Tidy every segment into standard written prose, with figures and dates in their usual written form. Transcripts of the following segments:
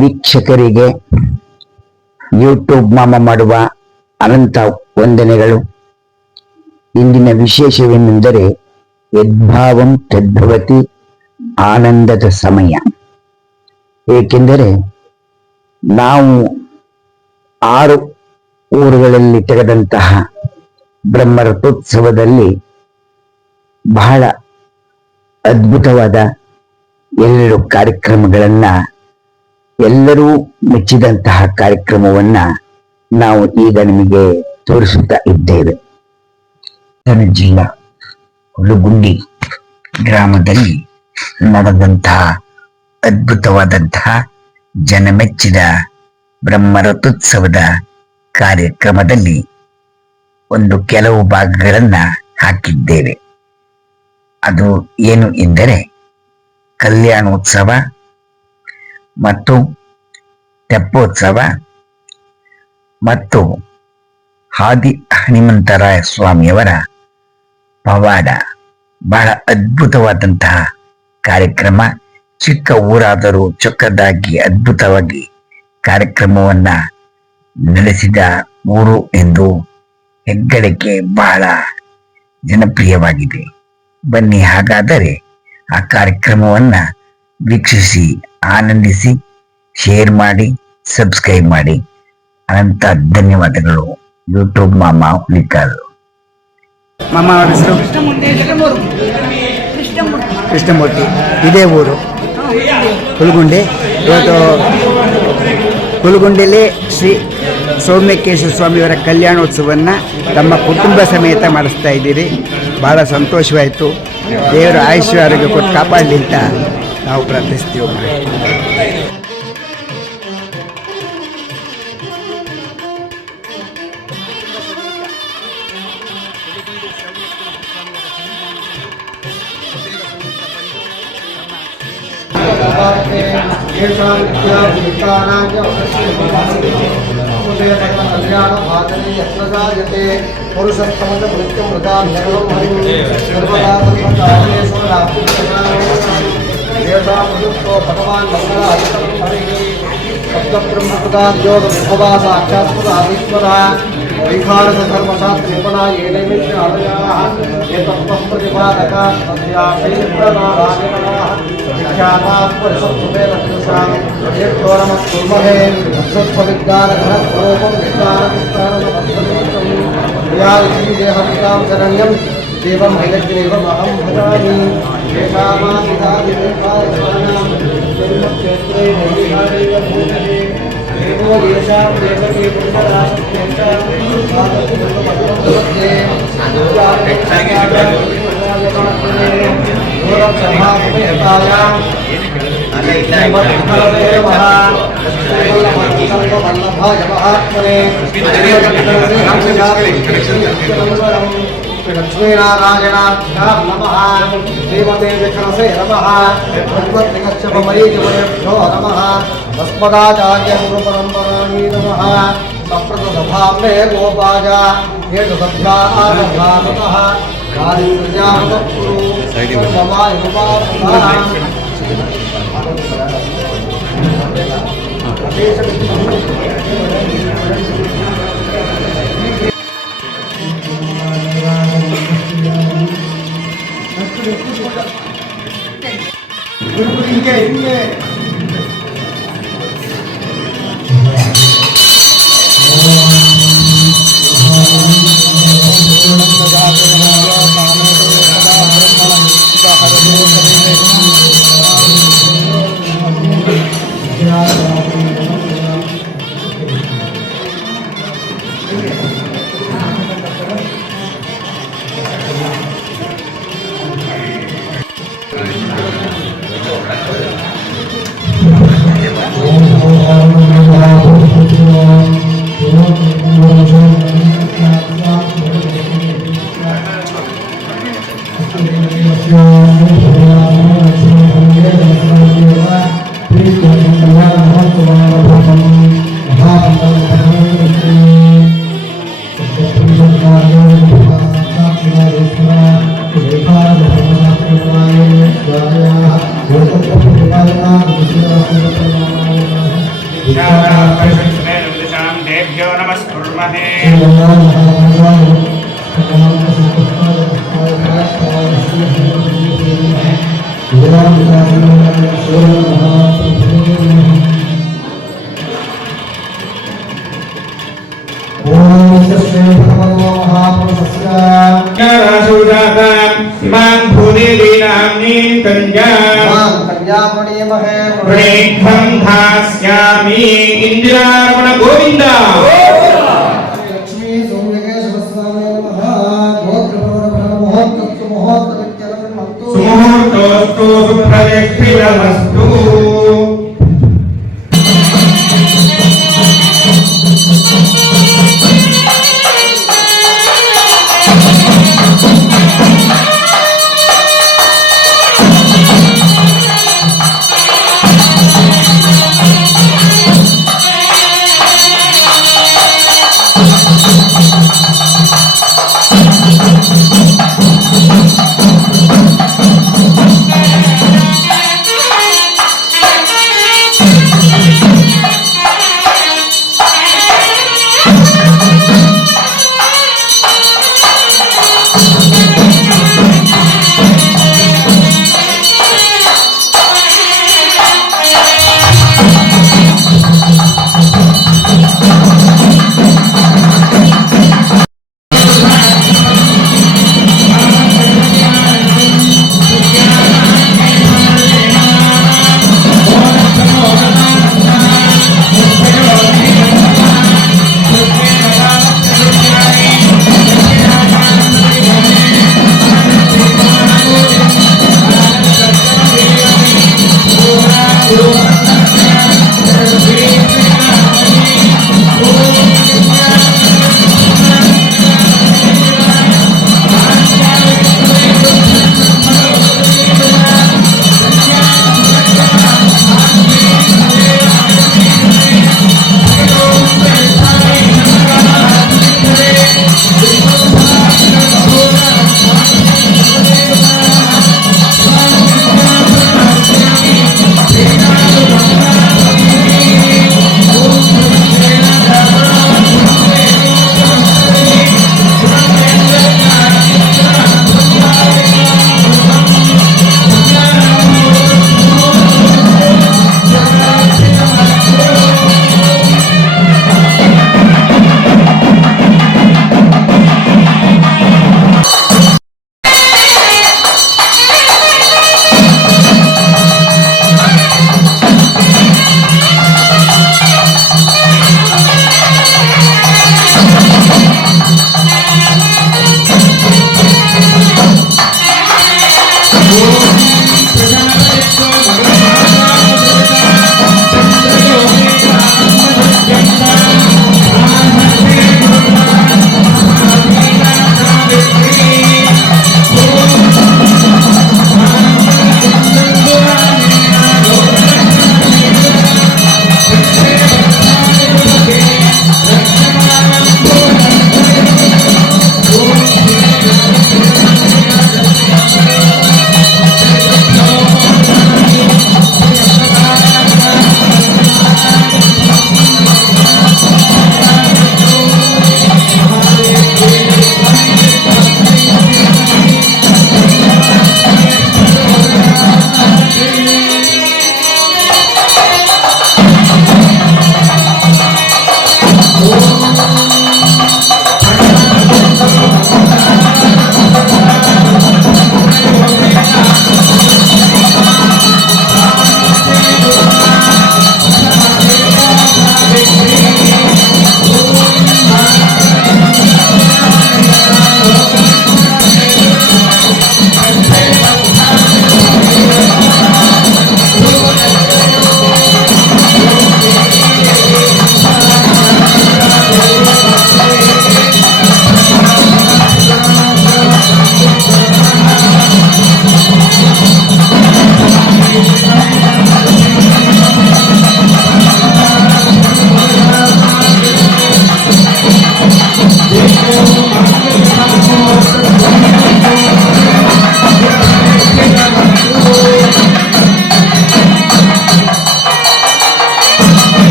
ವೀಕ್ಷಕರಿಗೆ ಯೂಟ್ಯೂಬ್ ಮಾಮ ಮಾಡುವ ಅನಂತ ವಂದನೆಗಳು. ಇಂದಿನ ವಿಶೇಷವೇನೆಂದರೆ ಯದ್ಭಾವಂ ತದ್ಭವತಿ, ಆನಂದದ ಸಮಯ. ಏಕೆಂದರೆ ನಾವು 6 ಊರುಗಳಲ್ಲಿ ತೆಗೆದಂತಹ ಬ್ರಹ್ಮರಥೋತ್ಸವದಲ್ಲಿ ಬಹಳ ಅದ್ಭುತವಾದ 2 ಕಾರ್ಯಕ್ರಮಗಳನ್ನ, ಎಲ್ಲರೂ ಮೆಚ್ಚಿದಂತಹ ಕಾರ್ಯಕ್ರಮವನ್ನ ನಾವು ಈಗ ನಿಮಗೆ ತೋರಿಸುತ್ತಾ ಇದ್ದೇವೆ. ಜಿಲ್ಲಾ ಹುಲಗುಂಡಿ ಗ್ರಾಮದಲ್ಲಿ ನಡೆದಂತಹ ಅದ್ಭುತವಾದಂತಹ ಜನಮೆಚ್ಚಿದ ಬ್ರಹ್ಮರಥೋತ್ಸವದ ಕಾರ್ಯಕ್ರಮದಲ್ಲಿ ಕೆಲವು ಭಾಗಗಳನ್ನ ಹಾಕಿದ್ದೇವೆ. ಅದು ಏನು ಎಂದರೆ ಕಲ್ಯಾಣೋತ್ಸವ ಮತ್ತು ತೆಪ್ಪೋತ್ಸವ ಮತ್ತು ಆದಿ ಹನುಮಂತರಾಯ ಸ್ವಾಮಿಯವರ ಪವಾಡ. ಬಹಳ ಅದ್ಭುತವಾದಂತಹ ಕಾರ್ಯಕ್ರಮ. ಚಿಕ್ಕ ಊರಾದರೂ ಚೊಕ್ಕದಾಗಿ ಅದ್ಭುತವಾಗಿ ಕಾರ್ಯಕ್ರಮವನ್ನ ನಡೆಸಿದ ಊರು ಎಂದು ಹೆಗ್ಗಳಿಕೆ ಬಹಳ ಜನಪ್ರಿಯವಾಗಿದೆ. ಬನ್ನಿ, ಹಾಗಾದರೆ ಆ ಕಾರ್ಯಕ್ರಮವನ್ನ ವೀಕ್ಷಿಸಿ, ಆನಂದಿಸಿ, ಶೇರ್ ಮಾಡಿ, ಸಬ್ಸ್ಕ್ರೈಬ್ ಮಾಡಿ. ಅನಂತ ಧನ್ಯವಾದಗಳು. ಯೂಟ್ಯೂಬ್ ಮಾಮ ಹುಲಿಕಾಲ್. ಮಾಮ ಅವರ ಹೆಸರು ಕೃಷ್ಣಮೂರ್ತಿ. ಇದೇ ಊರು ಹುಲಗುಂಡಿ. ಇವತ್ತು ಹುಲಗುಂಡಿಯಲ್ಲಿ ಶ್ರೀ ಸೌಮ್ಯಕೇಶ್ವರ ಸ್ವಾಮಿಯವರ ಕಲ್ಯಾಣೋತ್ಸವವನ್ನು ತಮ್ಮ ಕುಟುಂಬ ಸಮೇತ ಮಾಡಿಸ್ತಾ ಇದ್ದೀರಿ. ಭಾಳ ಸಂತೋಷವಾಯಿತು. ದೇವರ ಆಯುಷ್ಯ ಆರೋಗ್ಯ ಕೊಟ್ಟು ಕಾಪಾಡಲಿ ಅಂತ ನಾವು ಪ್ರಾರ್ಥಿಸ್ತೀವಿ. देवं हयग्रीवम् अहं भजामि क्षेत्रे देवो येषां देवकी लक्ष्मीनारायणाभ्यां नमः। श्रीमते विक्रसे नमः। भगवद्गच्छपमरीजवरेभ्यो नमः। अस्मदाचार्यगुरुपरम्परायै नमः। सप्रतसभाम्ने गोपाय हेतुसभ्याः कालीप्रजापतकुरु ಹಿಂಗೆ देभ्यो नमस्कुर्महे इमां भूदेवीनाम्नि प्रेक्षं धास्यामि इंदिरारमण गोविंद लक्ष्मी सोमलिंगेश्वर स्वामी नमः गोत्रप्रभु सुमुहूर्तोस्तु सुप्रतिष्ठितमस्तु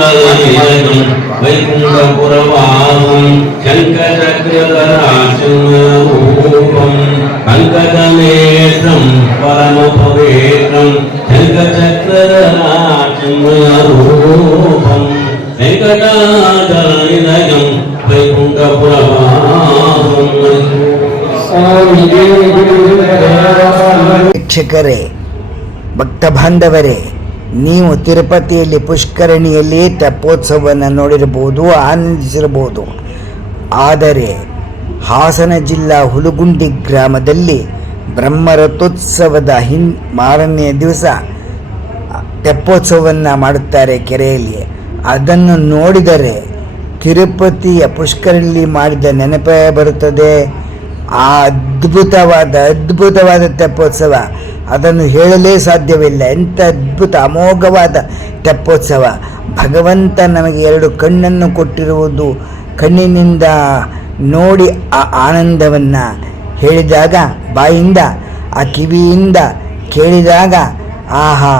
ಮಂಗಲನಿಲಯಂ ವೈಕುಂಠಪುರವಾಸಂ ಶಂಖಚಕ್ರಧರಾಚಿನ್ಮಯರೂಪಂ ಪಂಕಜನೇತ್ರಂ ಪರಮಪವಿತ್ರಂ ಶಂಖಚಕ್ರಧರಾಚಿನ್ಮಯರೂಪಂ ವೆಂಕಟಾಚಲನಿಲಯಂ ವೈಕುಂಠಪುರವಾಸಂ. ವೀಕ್ಷಕರೇ, ಭಕ್ತ ಬಾಂಧವರೇ, ನೀವು ತಿರುಪತಿಯಲ್ಲಿ ಪುಷ್ಕರಣಿಯಲ್ಲಿ ತೆಪ್ಪೋತ್ಸವವನ್ನು ನೋಡಿರಬಹುದು, ಆನಂದಿಸಿರಬಹುದು. ಆದರೆ ಹಾಸನ ಜಿಲ್ಲಾ ಹುಲಗುಂಡಿ ಗ್ರಾಮದಲ್ಲಿ ಬ್ರಹ್ಮರಥೋತ್ಸವದ ಮಾರನೆಯ ದಿವಸ ತೆಪ್ಪೋತ್ಸವವನ್ನು ಮಾಡುತ್ತಾರೆ ಕೆರೆಯಲ್ಲಿ. ಅದನ್ನು ನೋಡಿದರೆ ತಿರುಪತಿಯ ಪುಷ್ಕರಣಿಯಲ್ಲಿ ಮಾಡಿದ ನೆನಪೇ ಬರುತ್ತದೆ. ಆ ಅದ್ಭುತವಾದ ತೆಪ್ಪೋತ್ಸವ, ಅದನ್ನು ಹೇಳಲೇ ಸಾಧ್ಯವಿಲ್ಲ. ಎಂಥ ಅದ್ಭುತ ಅಮೋಘವಾದ ತೆಪ್ಪೋತ್ಸವ. ಭಗವಂತ ನಮಗೆ 2 ಕಣ್ಣನ್ನು ಕೊಟ್ಟಿರುವುದು, ಕಣ್ಣಿನಿಂದ ನೋಡಿ ಆ ಆನಂದವನ್ನು ಹೇಳಿದಾಗ, ಬಾಯಿಂದ ಆ ಕಿವಿಯಿಂದ ಕೇಳಿದಾಗ, ಆಹಾ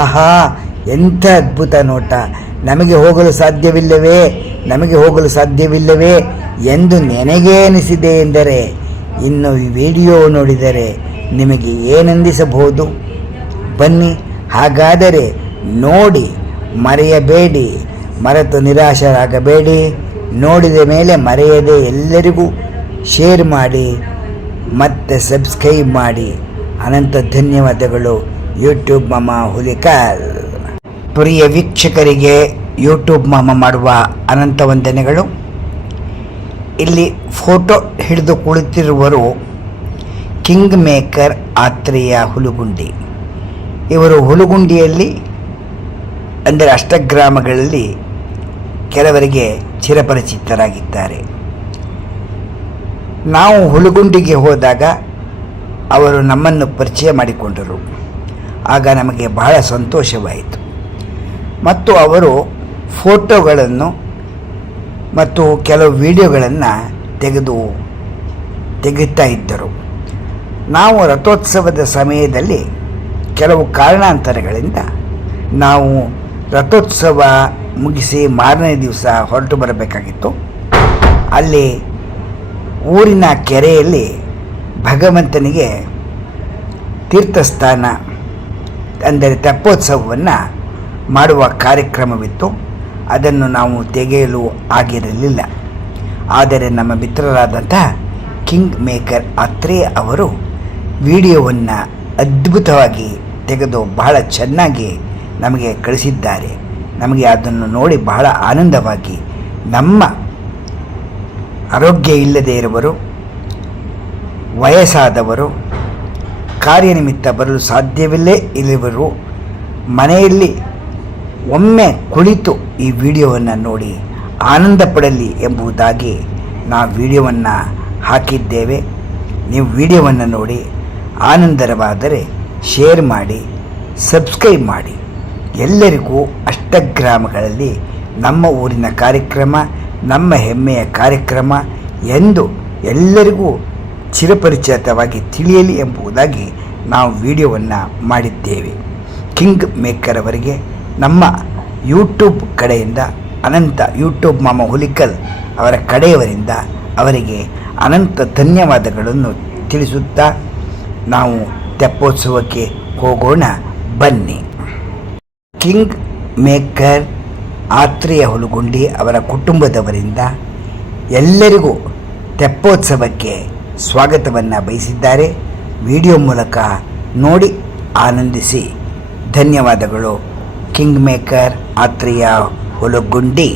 ಆಹಾ ಎಂಥ ಅದ್ಭುತ ನೋಟ. ನಮಗೆ ಹೋಗಲು ಸಾಧ್ಯವಿಲ್ಲವೇ ಎಂದು ನನಗೇ ಅನಿಸಿದೆ ಎಂದರೆ ಇನ್ನು ಈ ವಿಡಿಯೋ ನೋಡಿದರೆ ನಿಮಗೆ ಏನಂದಿಸಬಹುದು? ಬನ್ನಿ, ಹಾಗಾದರೆ ನೋಡಿ, ಮರೆಯಬೇಡಿ, ಮರೆತು ನಿರಾಶರಾಗಬೇಡಿ. ನೋಡಿದ ಮೇಲೆ ಮರೆಯದೆ ಎಲ್ಲರಿಗೂ ಶೇರ್ ಮಾಡಿ ಮತ್ತು ಸಬ್ಸ್ಕ್ರೈಬ್ ಮಾಡಿ. ಅನಂತ ಧನ್ಯವಾದಗಳು. ಯೂಟ್ಯೂಬ್ ಮಾಮ ಹುಲಿಕಲ್. ಪ್ರಿಯ ವೀಕ್ಷಕರಿಗೆ ಯೂಟ್ಯೂಬ್ ಮಾಮ ಮಾಡುವ ಅನಂತ ವಂದನೆಗಳು. ಇಲ್ಲಿ ಫೋಟೋ ಹಿಡಿದು ಕುಳಿತಿರುವರು ಕಿಂಗ್ ಮೇಕರ್ ಆತ್ರೇಯ ಹುಲಗುಂಡಿ. ಇವರು ಹುಲಗುಂಡಿಯಲ್ಲಿ ಅಂದರೆ ಅಷ್ಟಗ್ರಾಮಗಳಲ್ಲಿ ಕೆಲವರಿಗೆ ಚಿರಪರಿಚಿತರಾಗಿದ್ದಾರೆ. ನಾವು ಹುಲಗುಂಡಿಗೆ ಹೋದಾಗ ಅವರು ನಮ್ಮನ್ನು ಪರಿಚಯ ಮಾಡಿಕೊಂಡರು. ಆಗ ನಮಗೆ ಬಹಳ ಸಂತೋಷವಾಯಿತು. ಮತ್ತು ಅವರು ಫೋಟೋಗಳನ್ನು ಮತ್ತು ಕೆಲವು ವಿಡಿಯೋಗಳನ್ನು ತೆಗೆಯುತ್ತಾ ಇದ್ದರು. ನಾವು ರಥೋತ್ಸವದ ಸಮಯದಲ್ಲಿ ಕೆಲವು ಕಾರಣಾಂತರಗಳಿಂದ ನಾವು ರಥೋತ್ಸವ ಮುಗಿಸಿ ಮಾರನೇ ದಿವಸ ಹೊರಟು ಬರಬೇಕಾಗಿತ್ತು. ಅಲ್ಲಿ ಊರಿನ ಕೆರೆಯಲ್ಲಿ ಭಗವಂತನಿಗೆ ತೀರ್ಥಸ್ಥಾನ ಅಂದರೆ ತೆಪ್ಪೋತ್ಸವವನ್ನು ಮಾಡುವ ಕಾರ್ಯಕ್ರಮವಿತ್ತು. ಅದನ್ನು ನಾವು ತೆಗೆಯಲು ಆಗಿರಲಿಲ್ಲ. ಆದರೆ ನಮ್ಮ ಮಿತ್ರರಾದಂತಹ ಕಿಂಗ್ ಮೇಕರ್ ಆತ್ರೇಯ ಅವರು ವಿಡಿಯೋವನ್ನು ಅದ್ಭುತವಾಗಿ ತೆಗೆದು ಬಹಳ ಚೆನ್ನಾಗಿ ನಮಗೆ ಕಳಿಸಿದ್ದಾರೆ. ನಮಗೆ ಅದನ್ನು ನೋಡಿ ಬಹಳ ಆನಂದವಾಗಿ, ನಮ್ಮ ಆರೋಗ್ಯ ಇಲ್ಲದೆ ಇರುವರು, ವಯಸ್ಸಾದವರು, ಕಾರ್ಯನಿಮಿತ್ತ ಬರಲು ಸಾಧ್ಯವಿಲ್ಲೇ ಇರುವರು ಮನೆಯಲ್ಲಿ ಒಮ್ಮೆ ಕುಳಿತು ಈ ವಿಡಿಯೋವನ್ನು ನೋಡಿ ಆನಂದ ಪಡಲಿ ಎಂಬುದಾಗಿ ನಾವು ವಿಡಿಯೋವನ್ನು ಹಾಕಿದ್ದೇವೆ. ನೀವು ವಿಡಿಯೋವನ್ನು ನೋಡಿ ಆನಂದರವಾದರೆ ಶೇರ್ ಮಾಡಿ, ಸಬ್ಸ್ಕ್ರೈಬ್ ಮಾಡಿ. ಎಲ್ಲರಿಗೂ ಅಷ್ಟಗ್ರಾಮಗಳಲ್ಲಿ ನಮ್ಮ ಊರಿನ ಕಾರ್ಯಕ್ರಮ, ನಮ್ಮ ಹೆಮ್ಮೆಯ ಕಾರ್ಯಕ್ರಮ ಎಂದು ಎಲ್ಲರಿಗೂ ಚಿರಪರಿಚಿತವಾಗಿ ತಿಳಿಯಲಿ ಎಂಬುದಾಗಿ ನಾವು ವಿಡಿಯೋವನ್ನು ಮಾಡಿದ್ದೇವೆ. ಕಿಂಗ್ ಮೇಕರ್ ಅವರಿಗೆ ನಮ್ಮ ಯೂಟ್ಯೂಬ್ ಕಡೆಯಿಂದ ಅನಂತ, ಯೂಟ್ಯೂಬ್ ಮಾಮ ಹುಲಿಕಲ್ ಅವರ ಕಡೆಯವರಿಂದ ಅವರಿಗೆ ಅನಂತ ಧನ್ಯವಾದಗಳನ್ನು ತಿಳಿಸುತ್ತಾ ನಾವು ತೆಪ್ಪೋತ್ಸವಕ್ಕೆ ಹೋಗೋಣ ಬನ್ನಿ. ಕಿಂಗ್ ಮೇಕರ್ ಆತ್ರೇಯ ಹುಲಗುಂಡಿ ಅವರ ಕುಟುಂಬದವರಿಂದ ಎಲ್ಲರಿಗೂ ತೆಪ್ಪೋತ್ಸವಕ್ಕೆ ಸ್ವಾಗತವನ್ನು ಬಯಸಿದ್ದಾರೆ. ವಿಡಿಯೋ ಮೂಲಕ ನೋಡಿ ಆನಂದಿಸಿ. ಧನ್ಯವಾದಗಳು. King maker Atreya Hulagundi.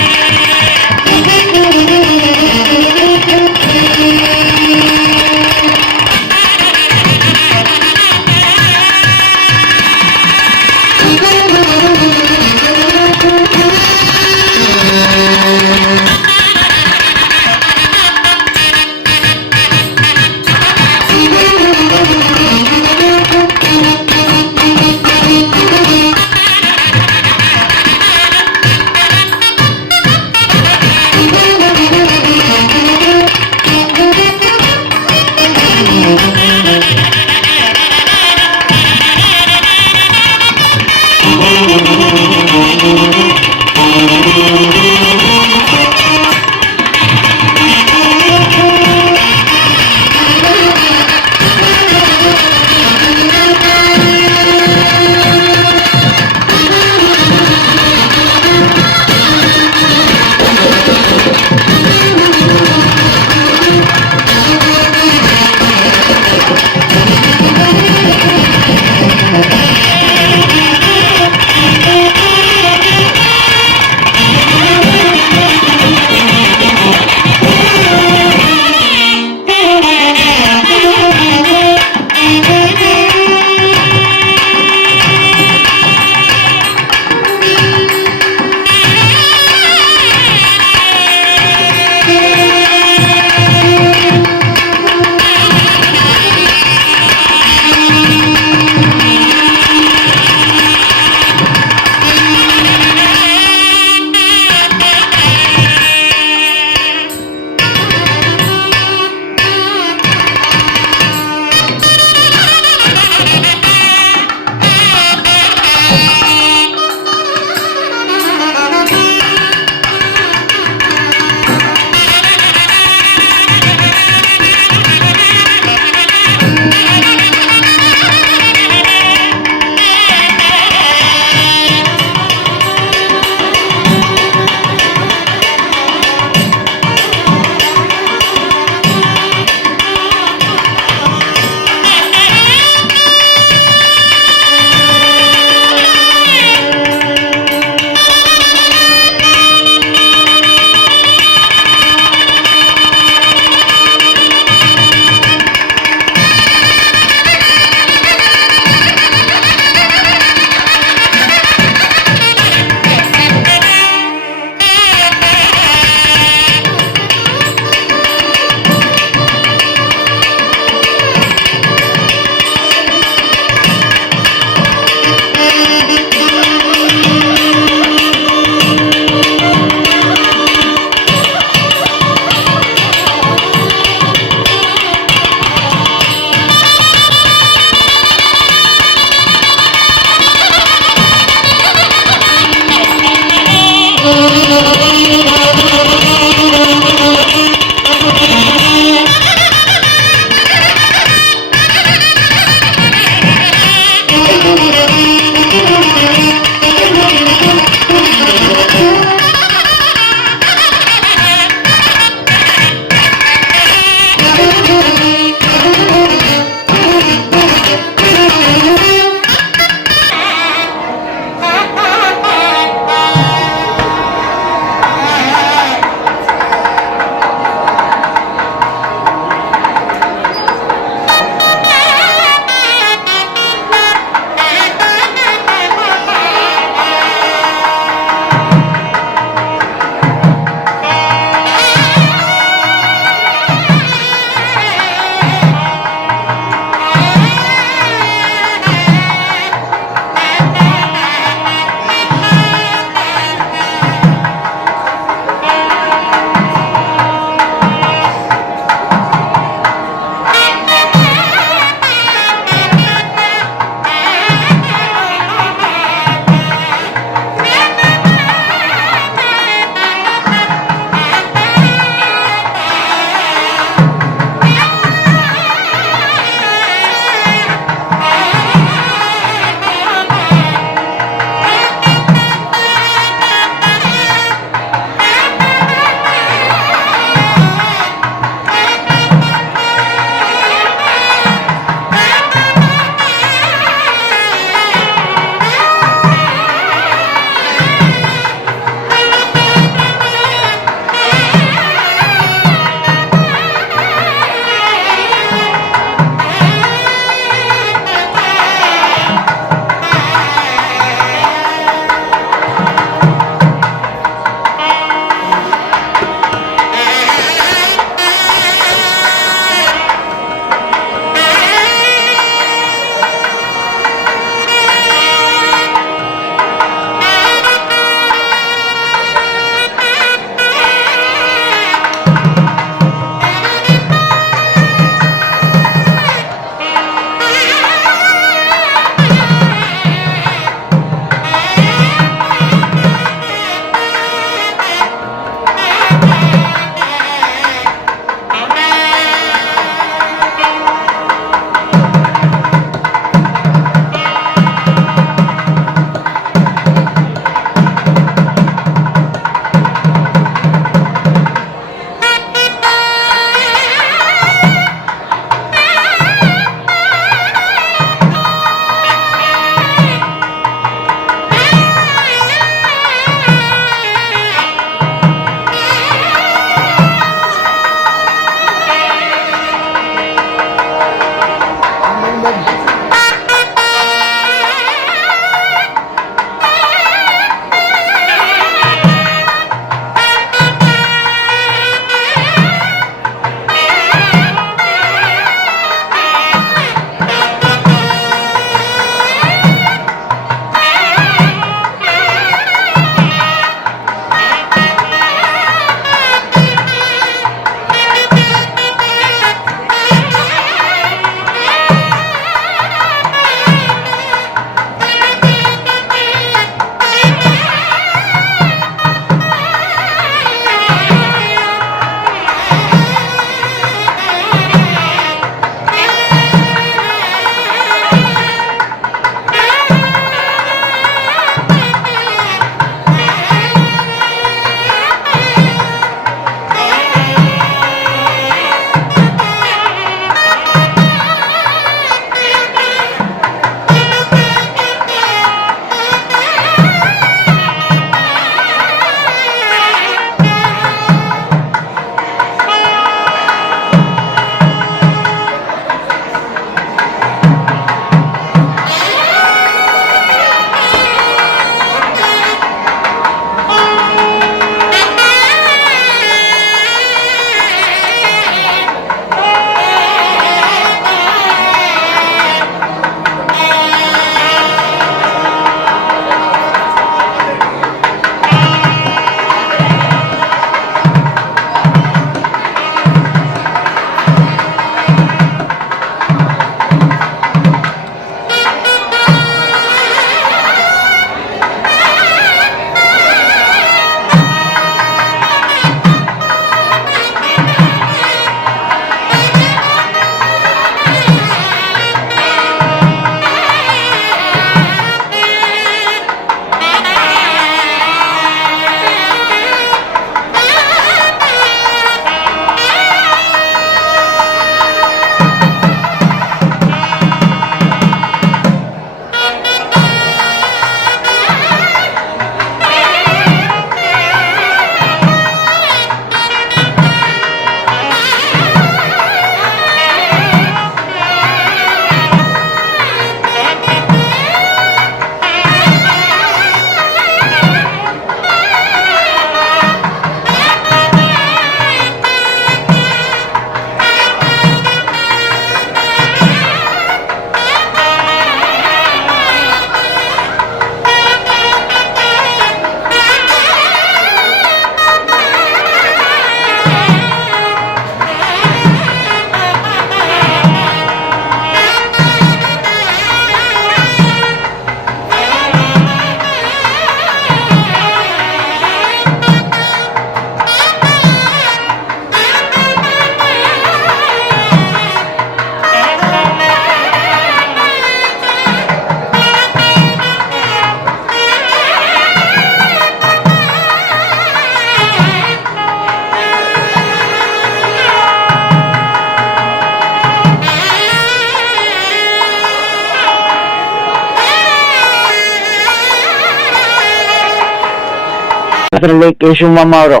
ಅದರಲ್ಲಿ ಕೇಶವಮ್ಮ ಅವರು